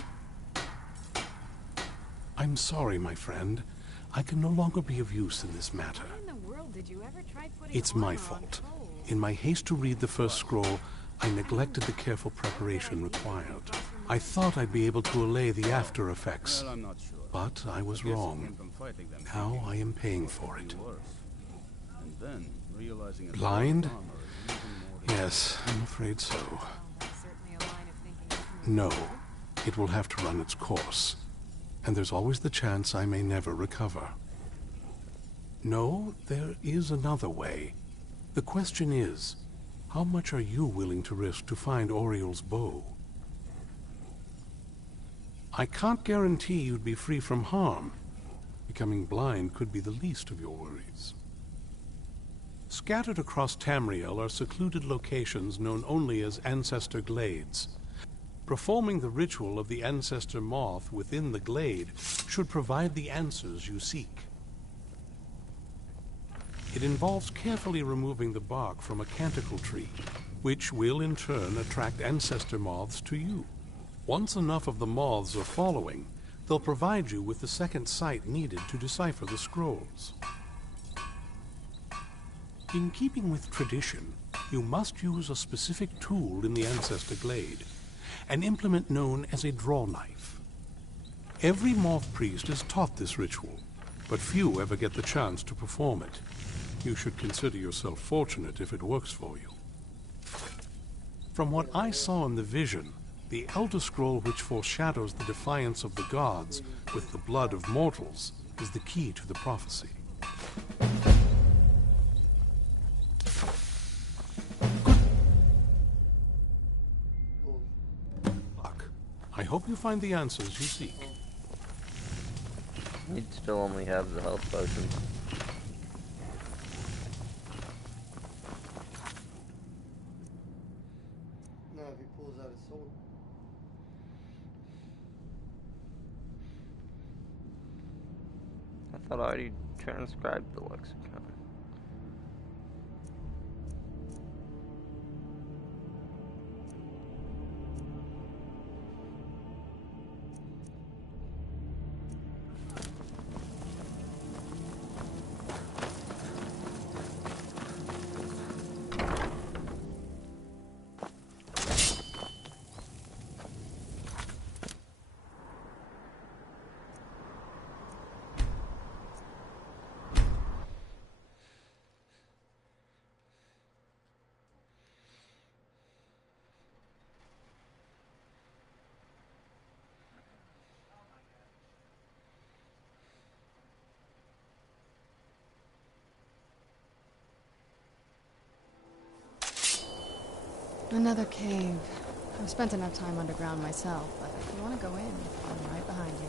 I'm sorry, my friend. I can no longer be of use in this matter. Why in the world did you ever try putting It's my armor fault. on Cole? In my haste to read the first scroll, I neglected the careful preparation required. Across from I thought I'd be able to allay the after effects, Well, I'm not sure. but I was Guess you wrong. came from fighting them Now thinking I am paying it for would it. be worse. And then, realizing a Blind? sword armor is even more Yes, I'm afraid so. Certainly a line of thinking. No, it will have to run its course. And there's always the chance I may never recover. No, there is another way. The question is, how much are you willing to risk to find Oriel's bow? I can't guarantee you'd be free from harm. Becoming blind could be the least of your worries. Scattered across Tamriel are secluded locations known only as Ancestor Glades. Performing the ritual of the Ancestor Moth within the glade should provide the answers you seek. It involves carefully removing the bark from a canticle tree, which will in turn attract ancestor moths to you. Once enough of the moths are following, they'll provide you with the second sight needed to decipher the scrolls. In keeping with tradition, you must use a specific tool in the Ancestor Glade, an implement known as a draw knife. Every moth priest is taught this ritual, but few ever get the chance to perform it. You should consider yourself fortunate if it works for you. From what I saw in the vision, the Elder Scroll which foreshadows the defiance of the gods with the blood of mortals is the key to the prophecy. I hope you find the answers you seek. He'd still only have the health potions. No, if he pulls out his sword. I thought I already transcribed the lexicon. Another cave. I've spent enough time underground myself, but if you want to go in, I'm right behind you.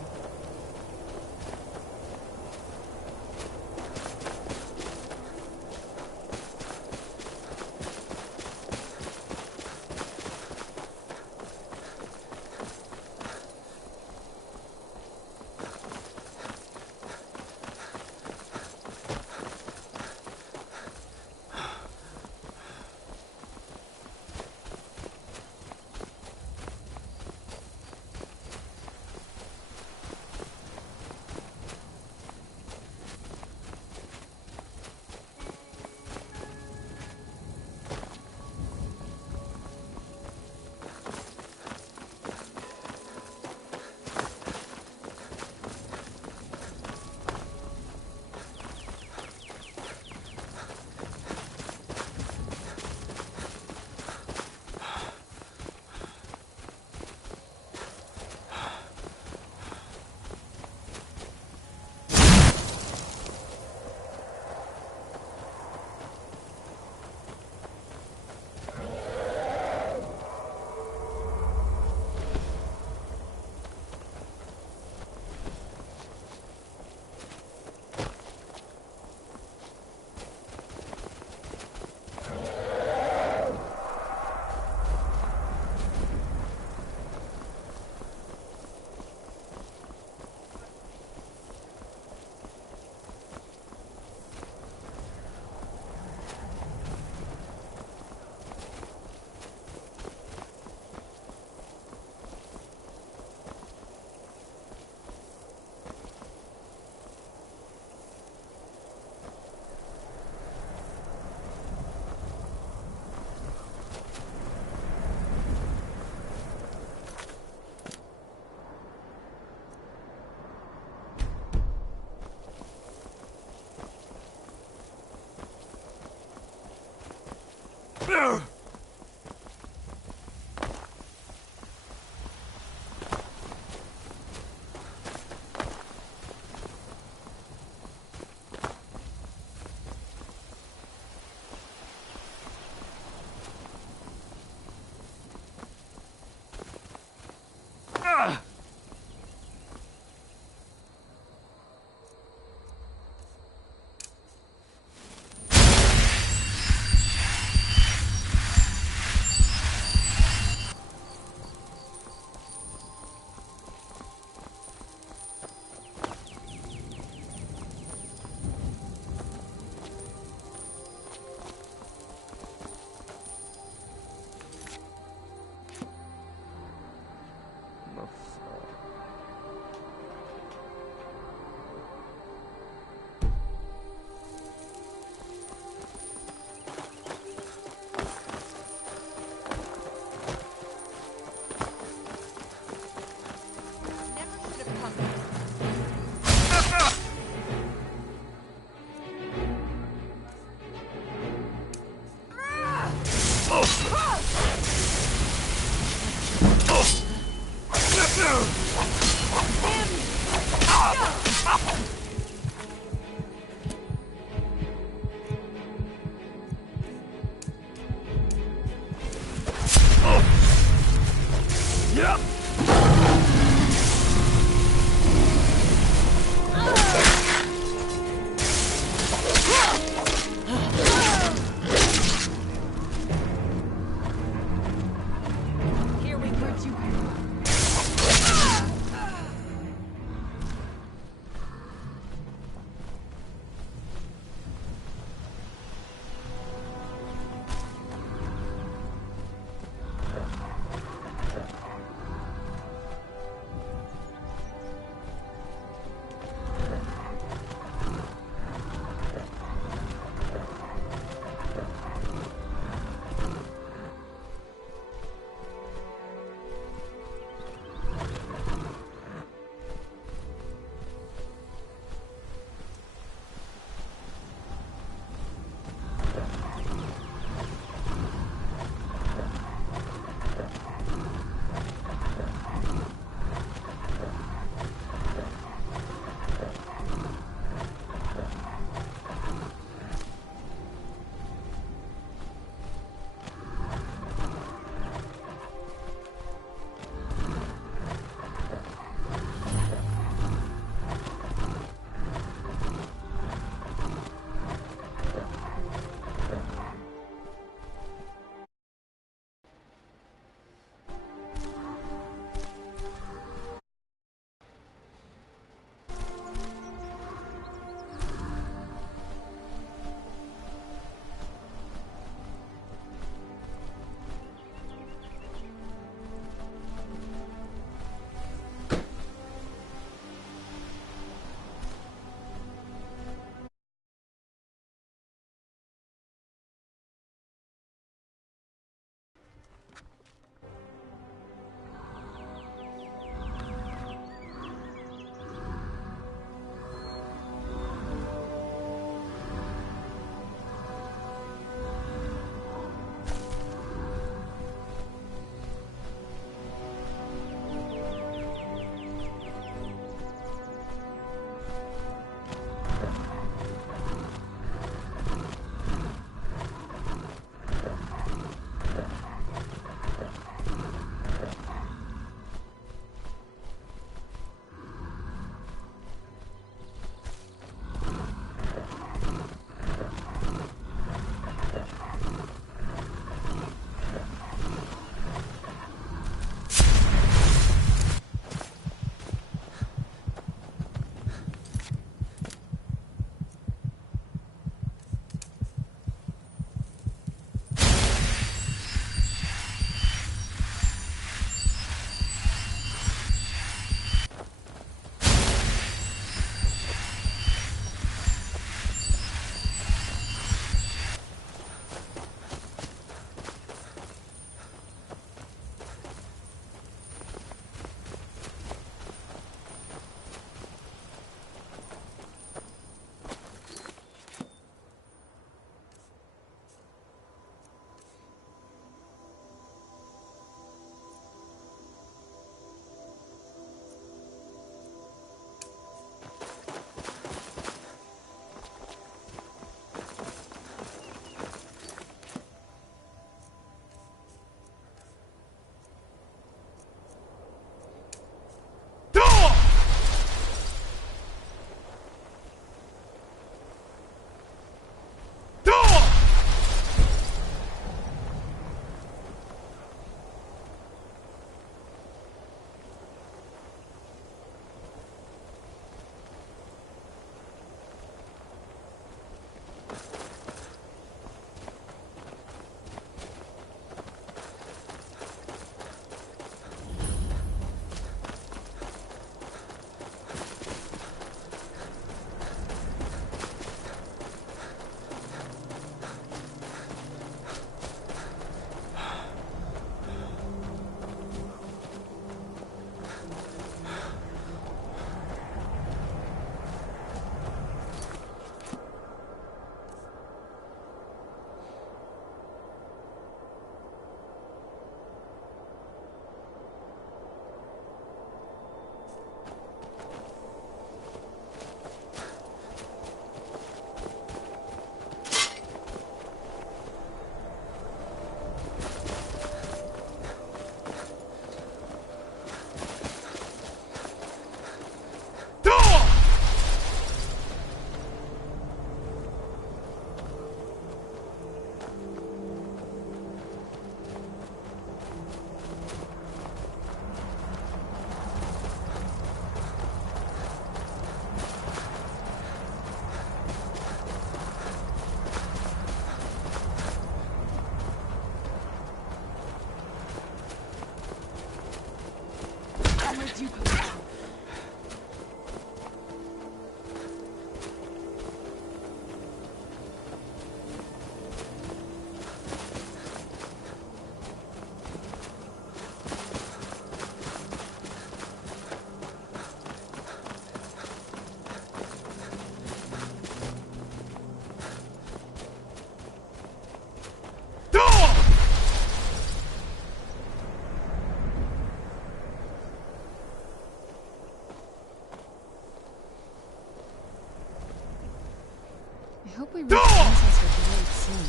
I hope we reach the ancestor blade soon.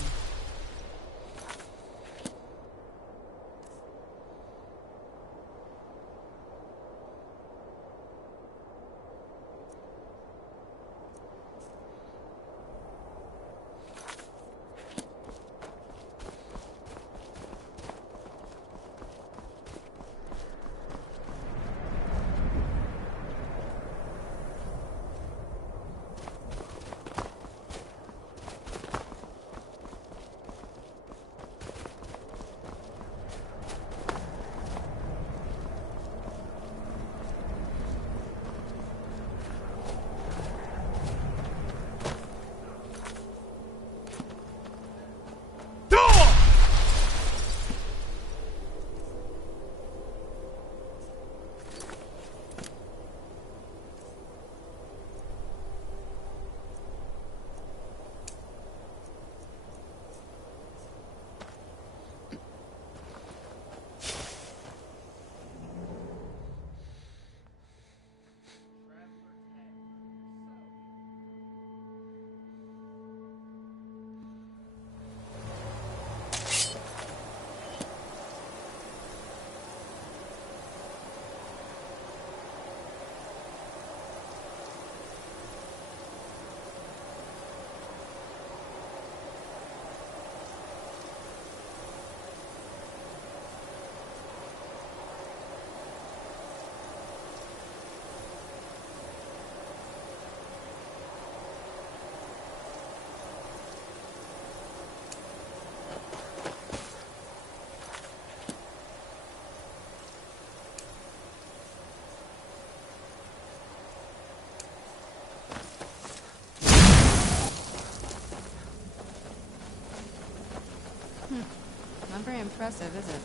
Not very impressive, is it?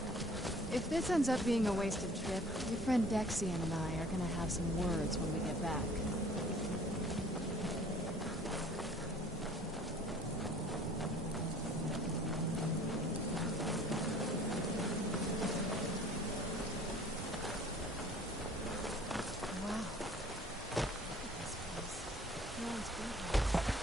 If this ends up being a wasted trip, your friend Dexian and I are gonna have some words when we get back. Wow. Look at this place. No one's been here.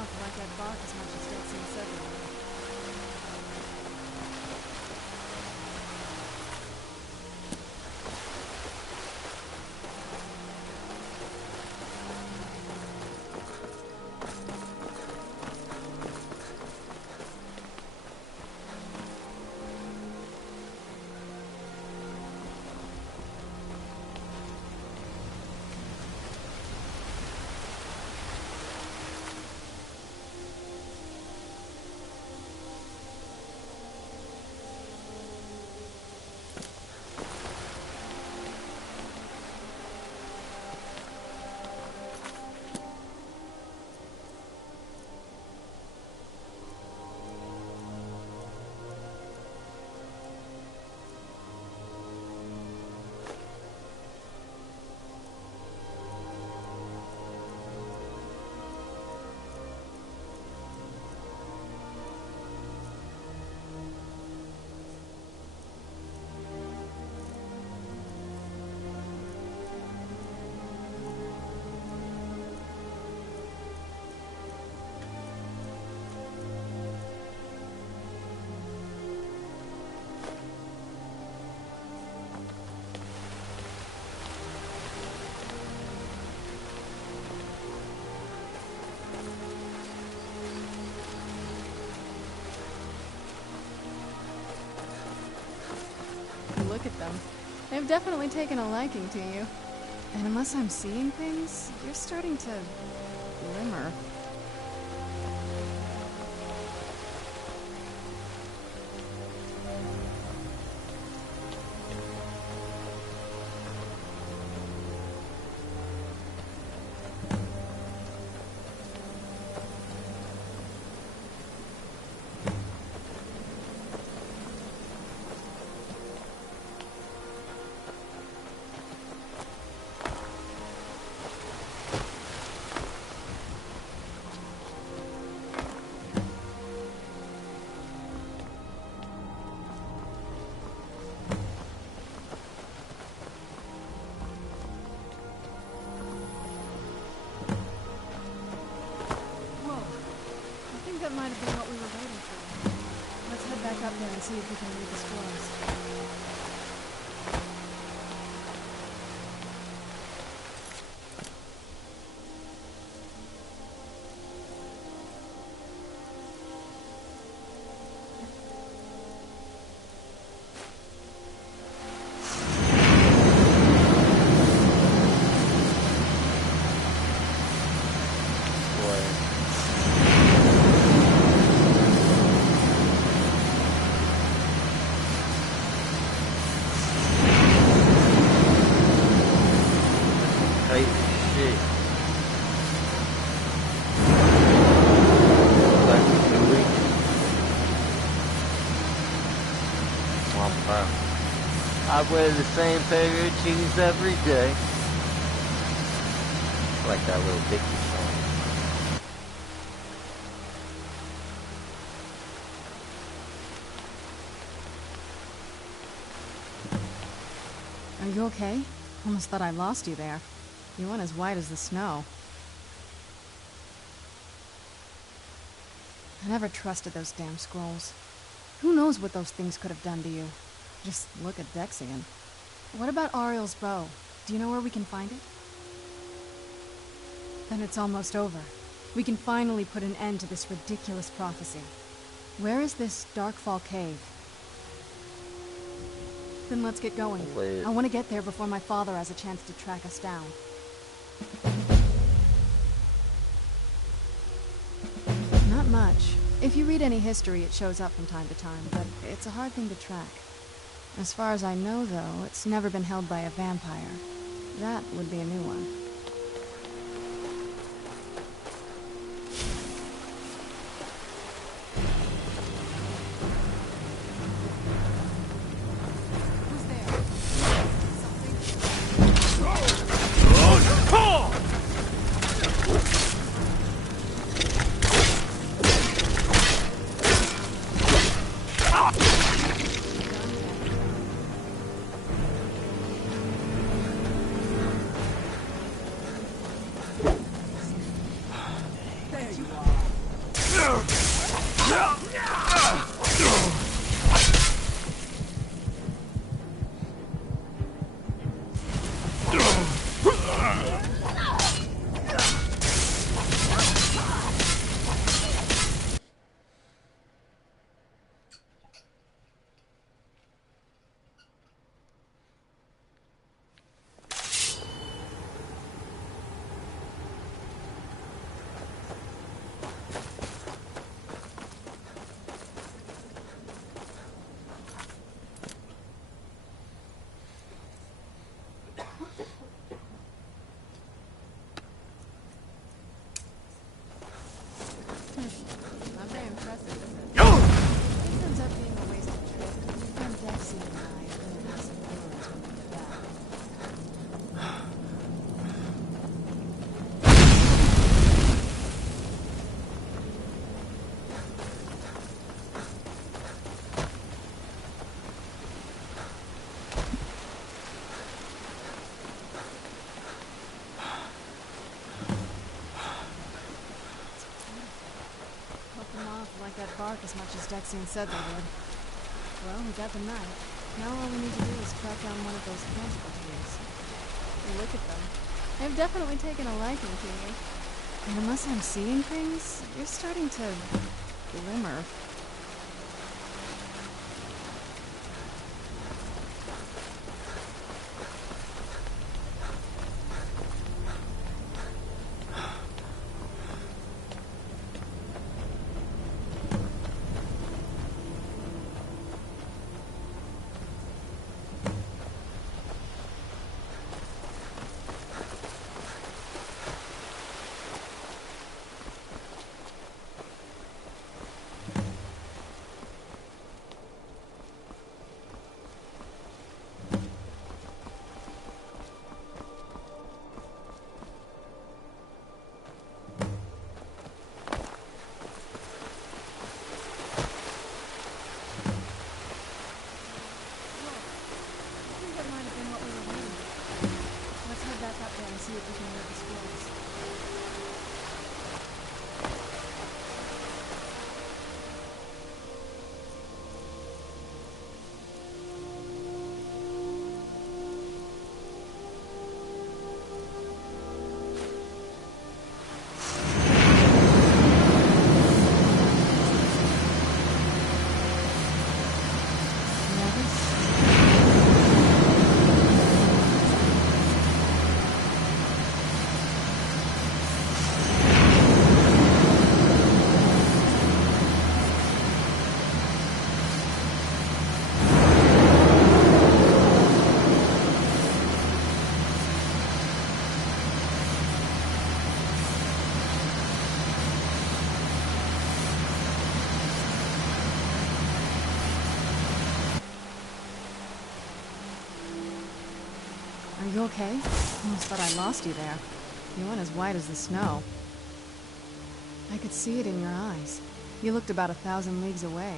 Like that bark as much as Dexian said they would. Look at them. They've definitely taken a liking to you. And unless I'm seeing things, you're starting to glimmer. that might have been what we were waiting for. Let's head back up there and see if we can read the scrolls. I wear the same pair of jeans every day. I like that little Dickie song. Are you okay? Almost thought I lost you there. You went as white as the snow. I never trusted those damn scrolls. Who knows what those things could have done to you? Just look at Dexian. What about Ariel's bow? Do you know where we can find it? Then it's almost over. We can finally put an end to this ridiculous prophecy. Where is this Darkfall cave? Then let's get going. Wait. I want to get there before my father has a chance to track us down. Not much. If you read any history, it shows up from time to time, but it's a hard thing to track. As far as I know, though, it's never been held by a vampire. That would be a new one. Not very impressive, is it? This ends up being a wasted trip. My friend Dexian and I are going to have some words when we get back. Hope them off like that bark as much as Dexian said they would. Well, we got the knife. Now all we need to do is track down one of those transport trees. Look at them. They've definitely taken a liking to me. And unless I'm seeing things, you're starting to glimmer. See if we can read the scrolls. You okay? Almost thought I lost you there. You went as white as the snow. I could see it in your eyes. You looked about 1,000 leagues away.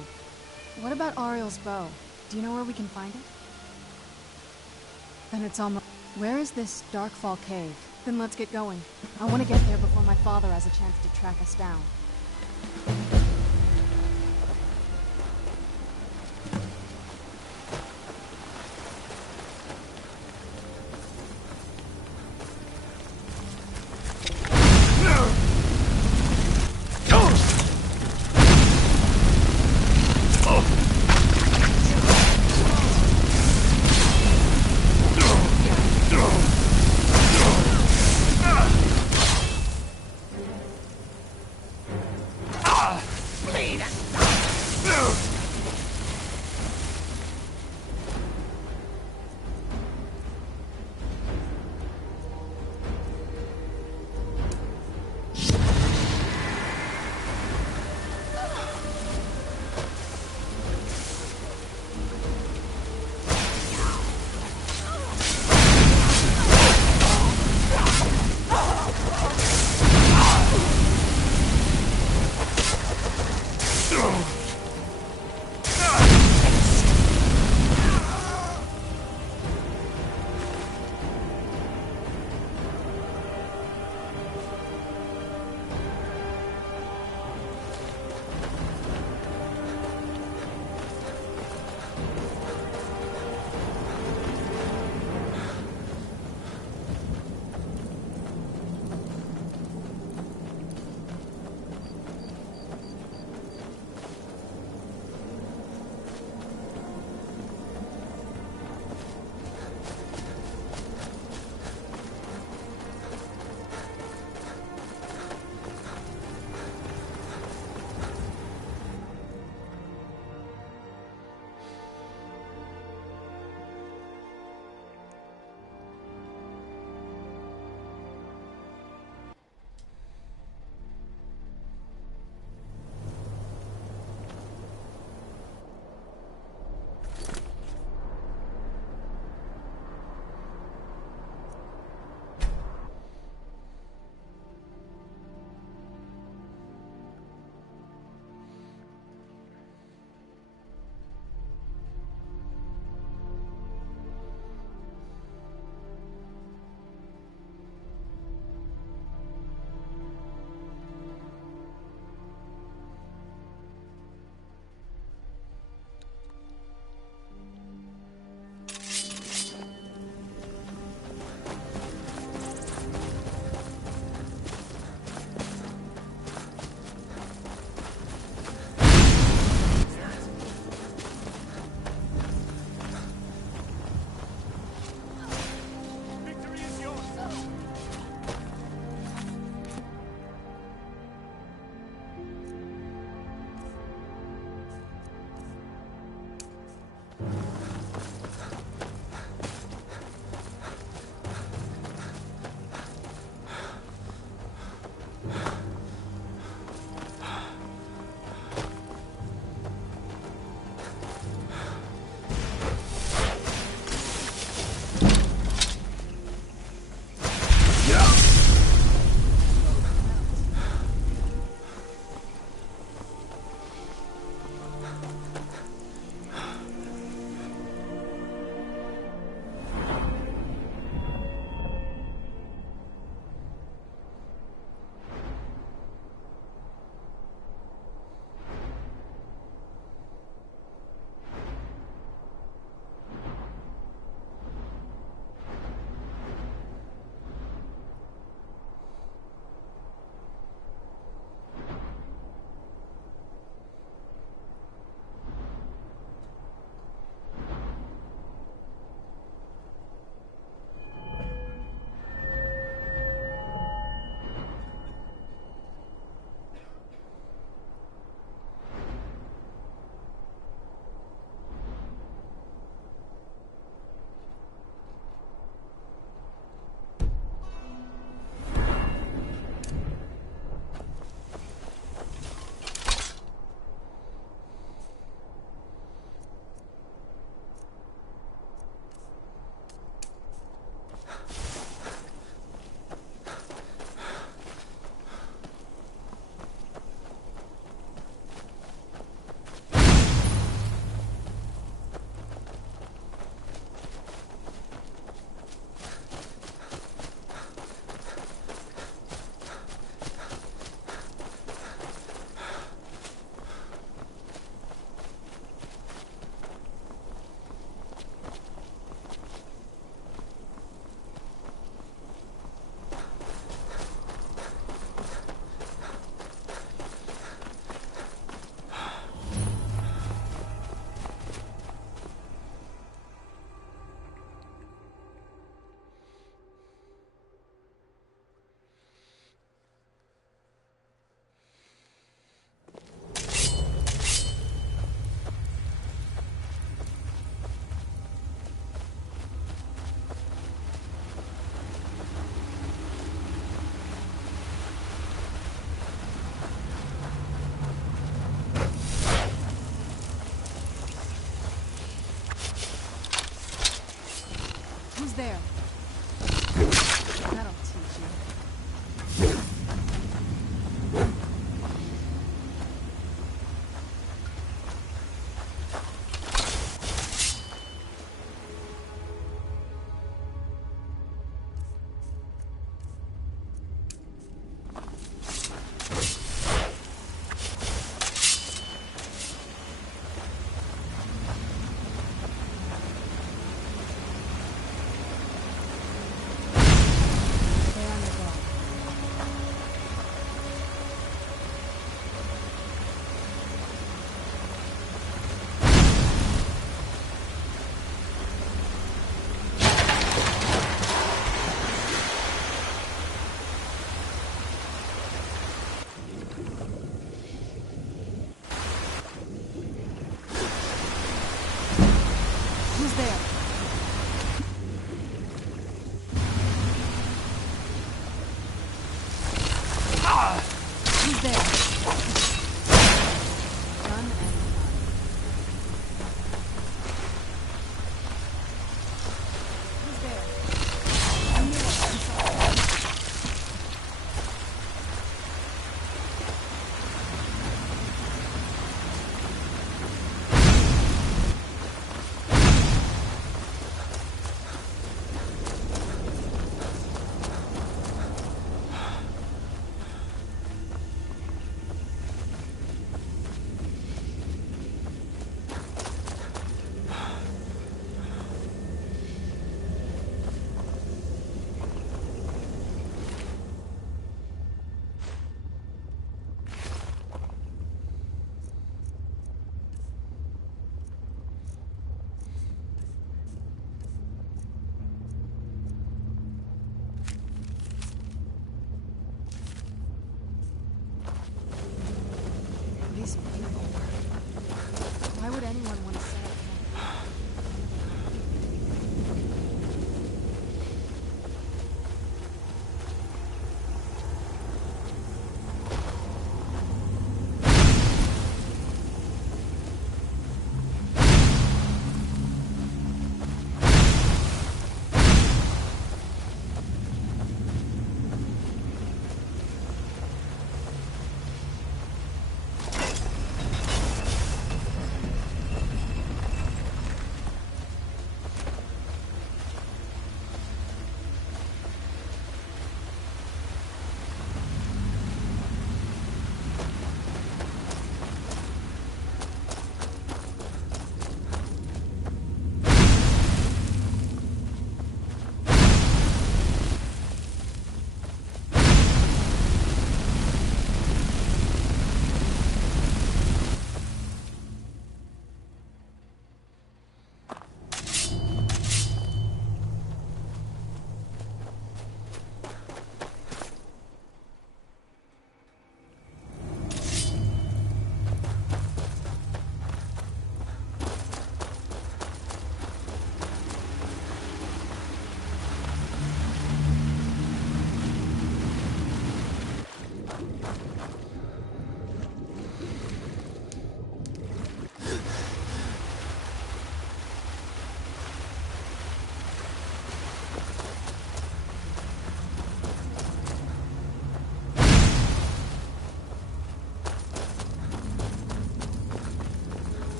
What about Ariel's bow? Do you know where we can find it? Then it's almost... Where is this Darkfall cave? Then let's get going. I want to get there before my father has a chance to track us down.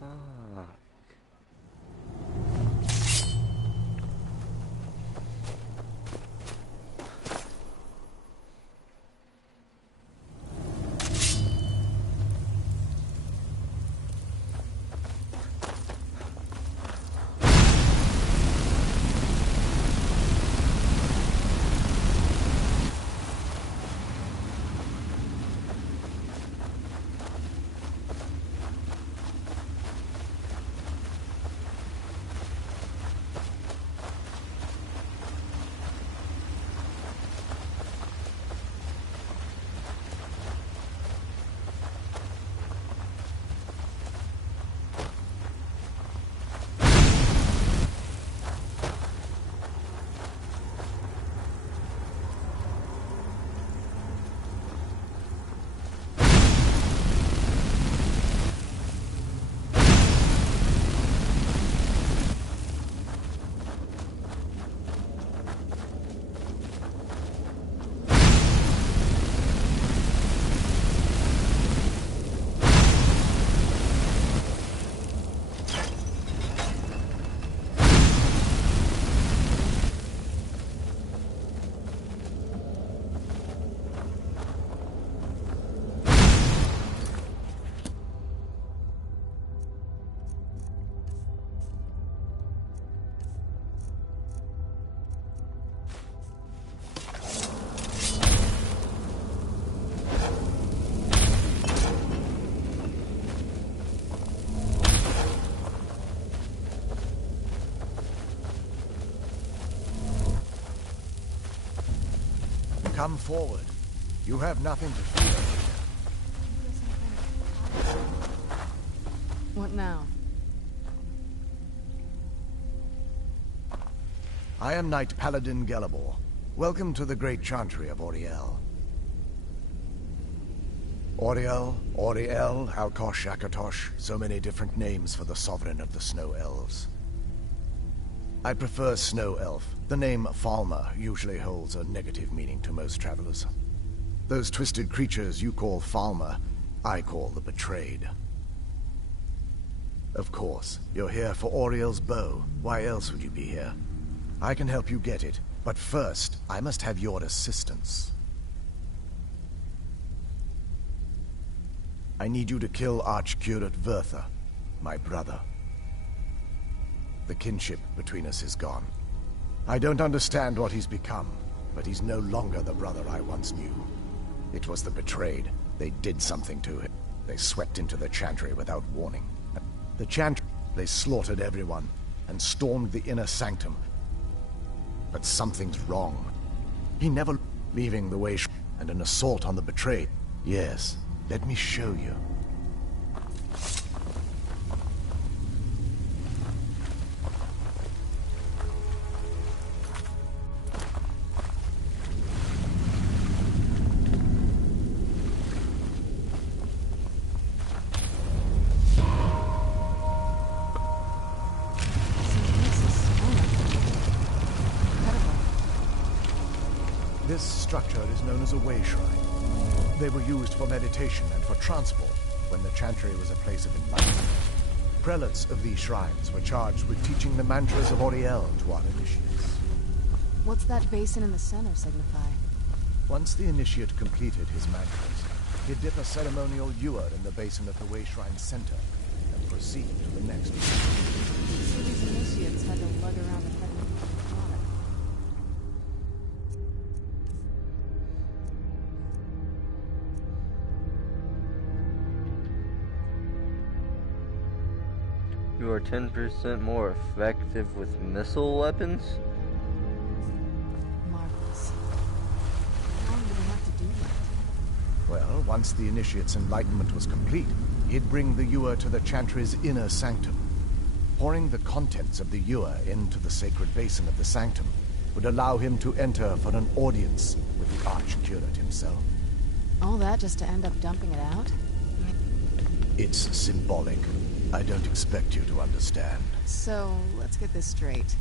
Fuck. Come forward. You have nothing to fear. What now? I am Knight Paladin Gelabor. Welcome to the Great Chantry of Auriel. Auriel, Alkosh, Akatosh, so many different names for the sovereign of the Snow Elves. I prefer Snow Elf. The name Falmer usually holds a negative meaning to most travelers. Those twisted creatures you call Falmer, I call the Betrayed. Of course, you're here for Auriel's bow. Why else would you be here? I can help you get it, but first, I must have your assistance. I need you to kill Archcurate Vertha, my brother. The kinship between us is gone. I don't understand what he's become, but he's no longer the brother I once knew. It was the Betrayed. They did something to him. They swept into the Chantry without warning. The Chantry, they slaughtered everyone, and stormed the inner sanctum. But something's wrong. He never leaving the way and an assault on the Betrayed. Yes, let me show you. This structure is known as a way shrine. They were used for meditation and for transport when the Chantry was a place of enlightenment. Prelates of these shrines were charged with teaching the mantras of Auriel to our initiates. What's that basin in the center signify? Once the initiate completed his mantras, he'd dip a ceremonial ewer in the basin of the way shrine's center and proceed to the next one. So these initiates had to lug around the head of the water. You are 10% more effective with missile weapons? Marvelous. How long did they have to do that? Well, once the initiate's enlightenment was complete, he'd bring the ewer to the Chantry's inner sanctum. Pouring the contents of the ewer into the sacred basin of the sanctum would allow him to enter for an audience with the Archcurate himself. All that just to end up dumping it out? It's symbolic. I don't expect you to understand. So, let's get this straight.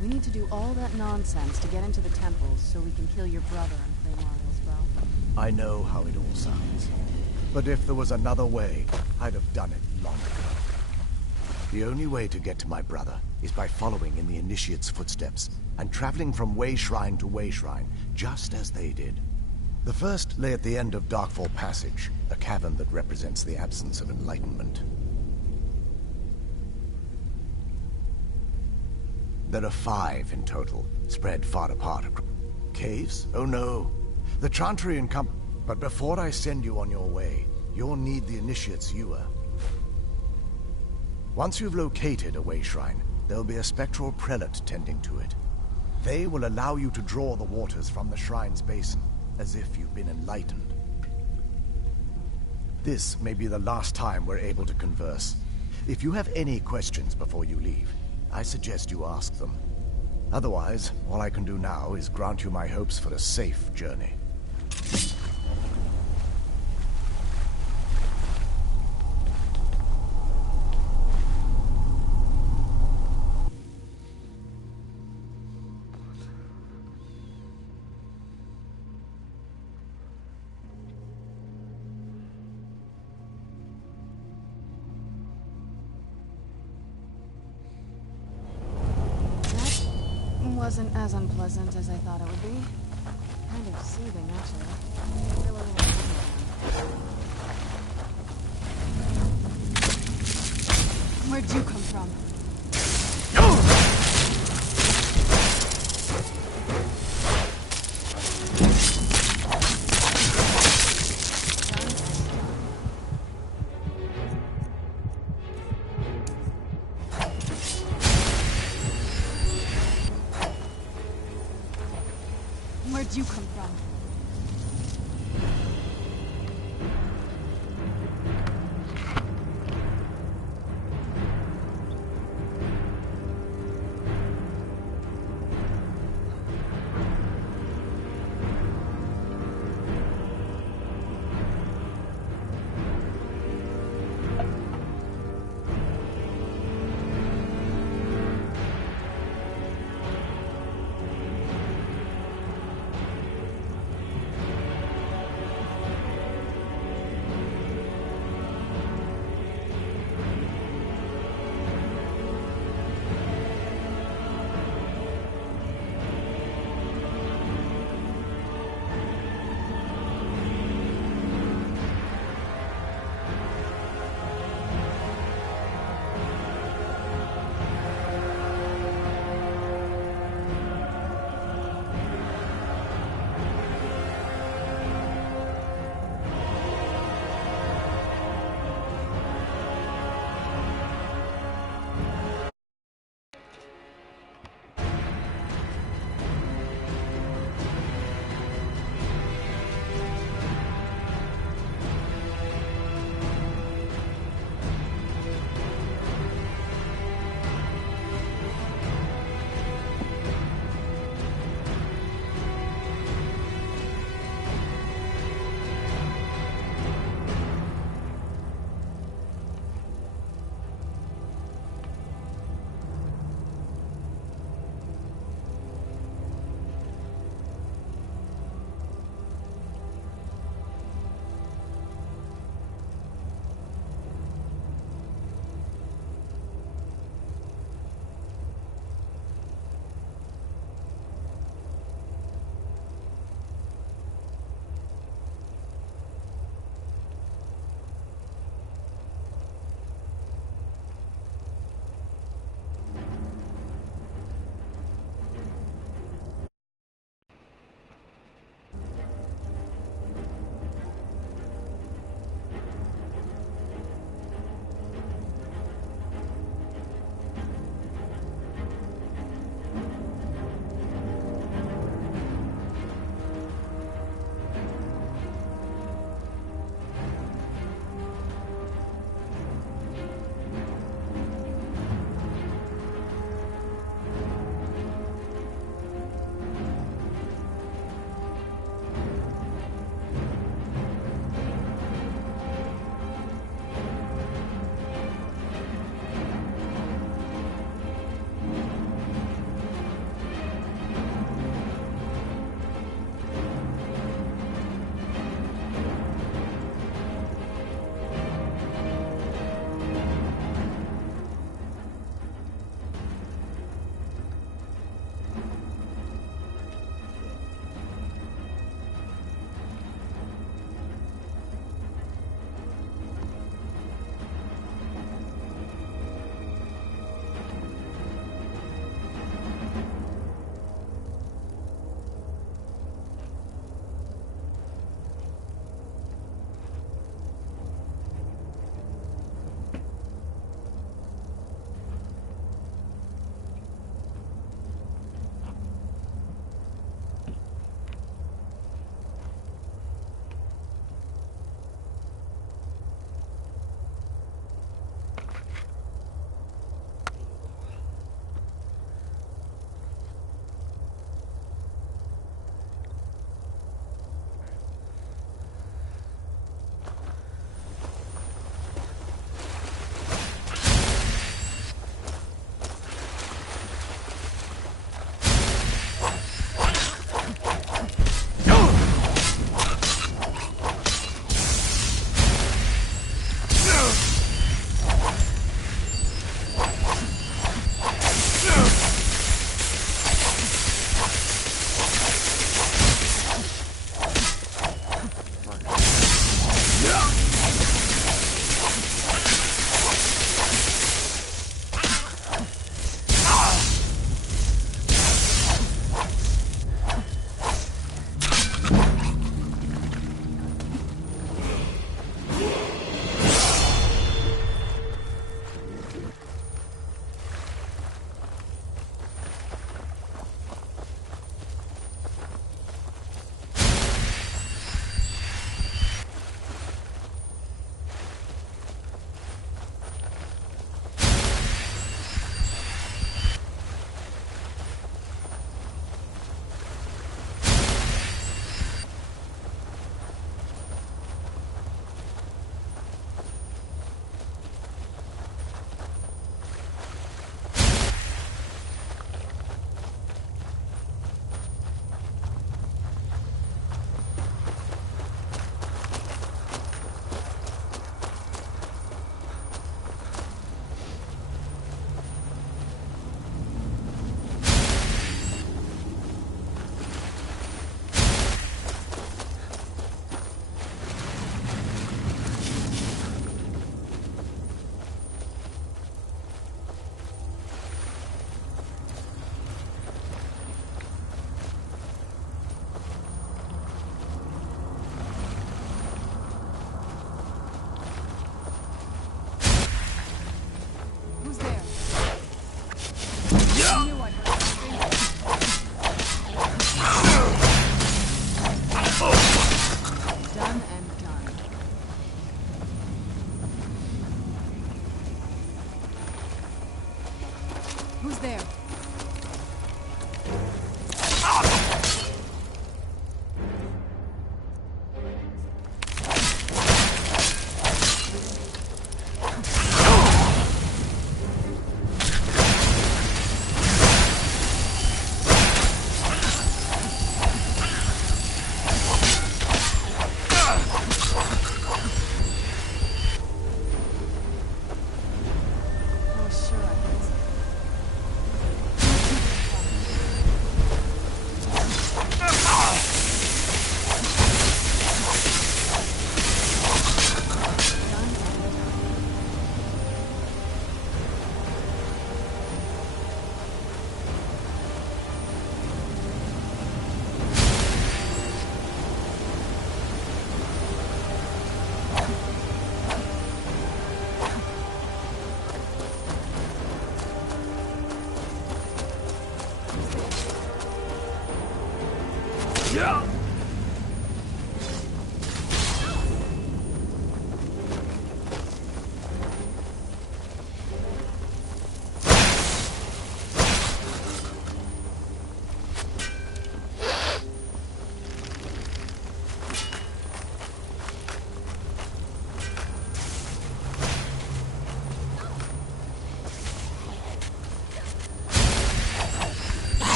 We need to do all that nonsense to get into the temples so we can kill your brother and claim Auriel's bow. I know how it all sounds. But if there was another way, I'd have done it long ago. The only way to get to my brother is by following in the Initiate's footsteps and traveling from way shrine to way shrine, just as they did. The first lay at the end of Darkfall Passage, a cavern that represents the absence of enlightenment. There are 5 in total, spread far apart. Caves? Oh no. The Chantry and But before I send you on your way, you'll need the Initiate's ewer. Once you've located a way shrine, there'll be a spectral prelate tending to it. They will allow you to draw the waters from the shrine's basin, as if you've been enlightened. This may be the last time we're able to converse. If you have any questions before you leave, I suggest you ask them. Otherwise, all I can do now is grant you my hopes for a safe journey. Wasn't as unpleasant as I thought it would be. Kind of soothing, actually. Feel a little better. Where'd you come from? Where'd you come from? Who's there?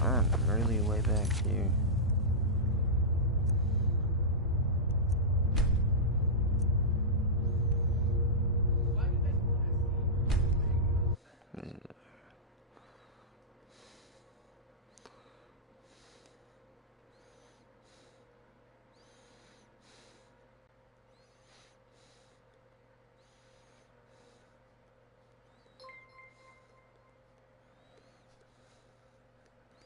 I'm really way back here.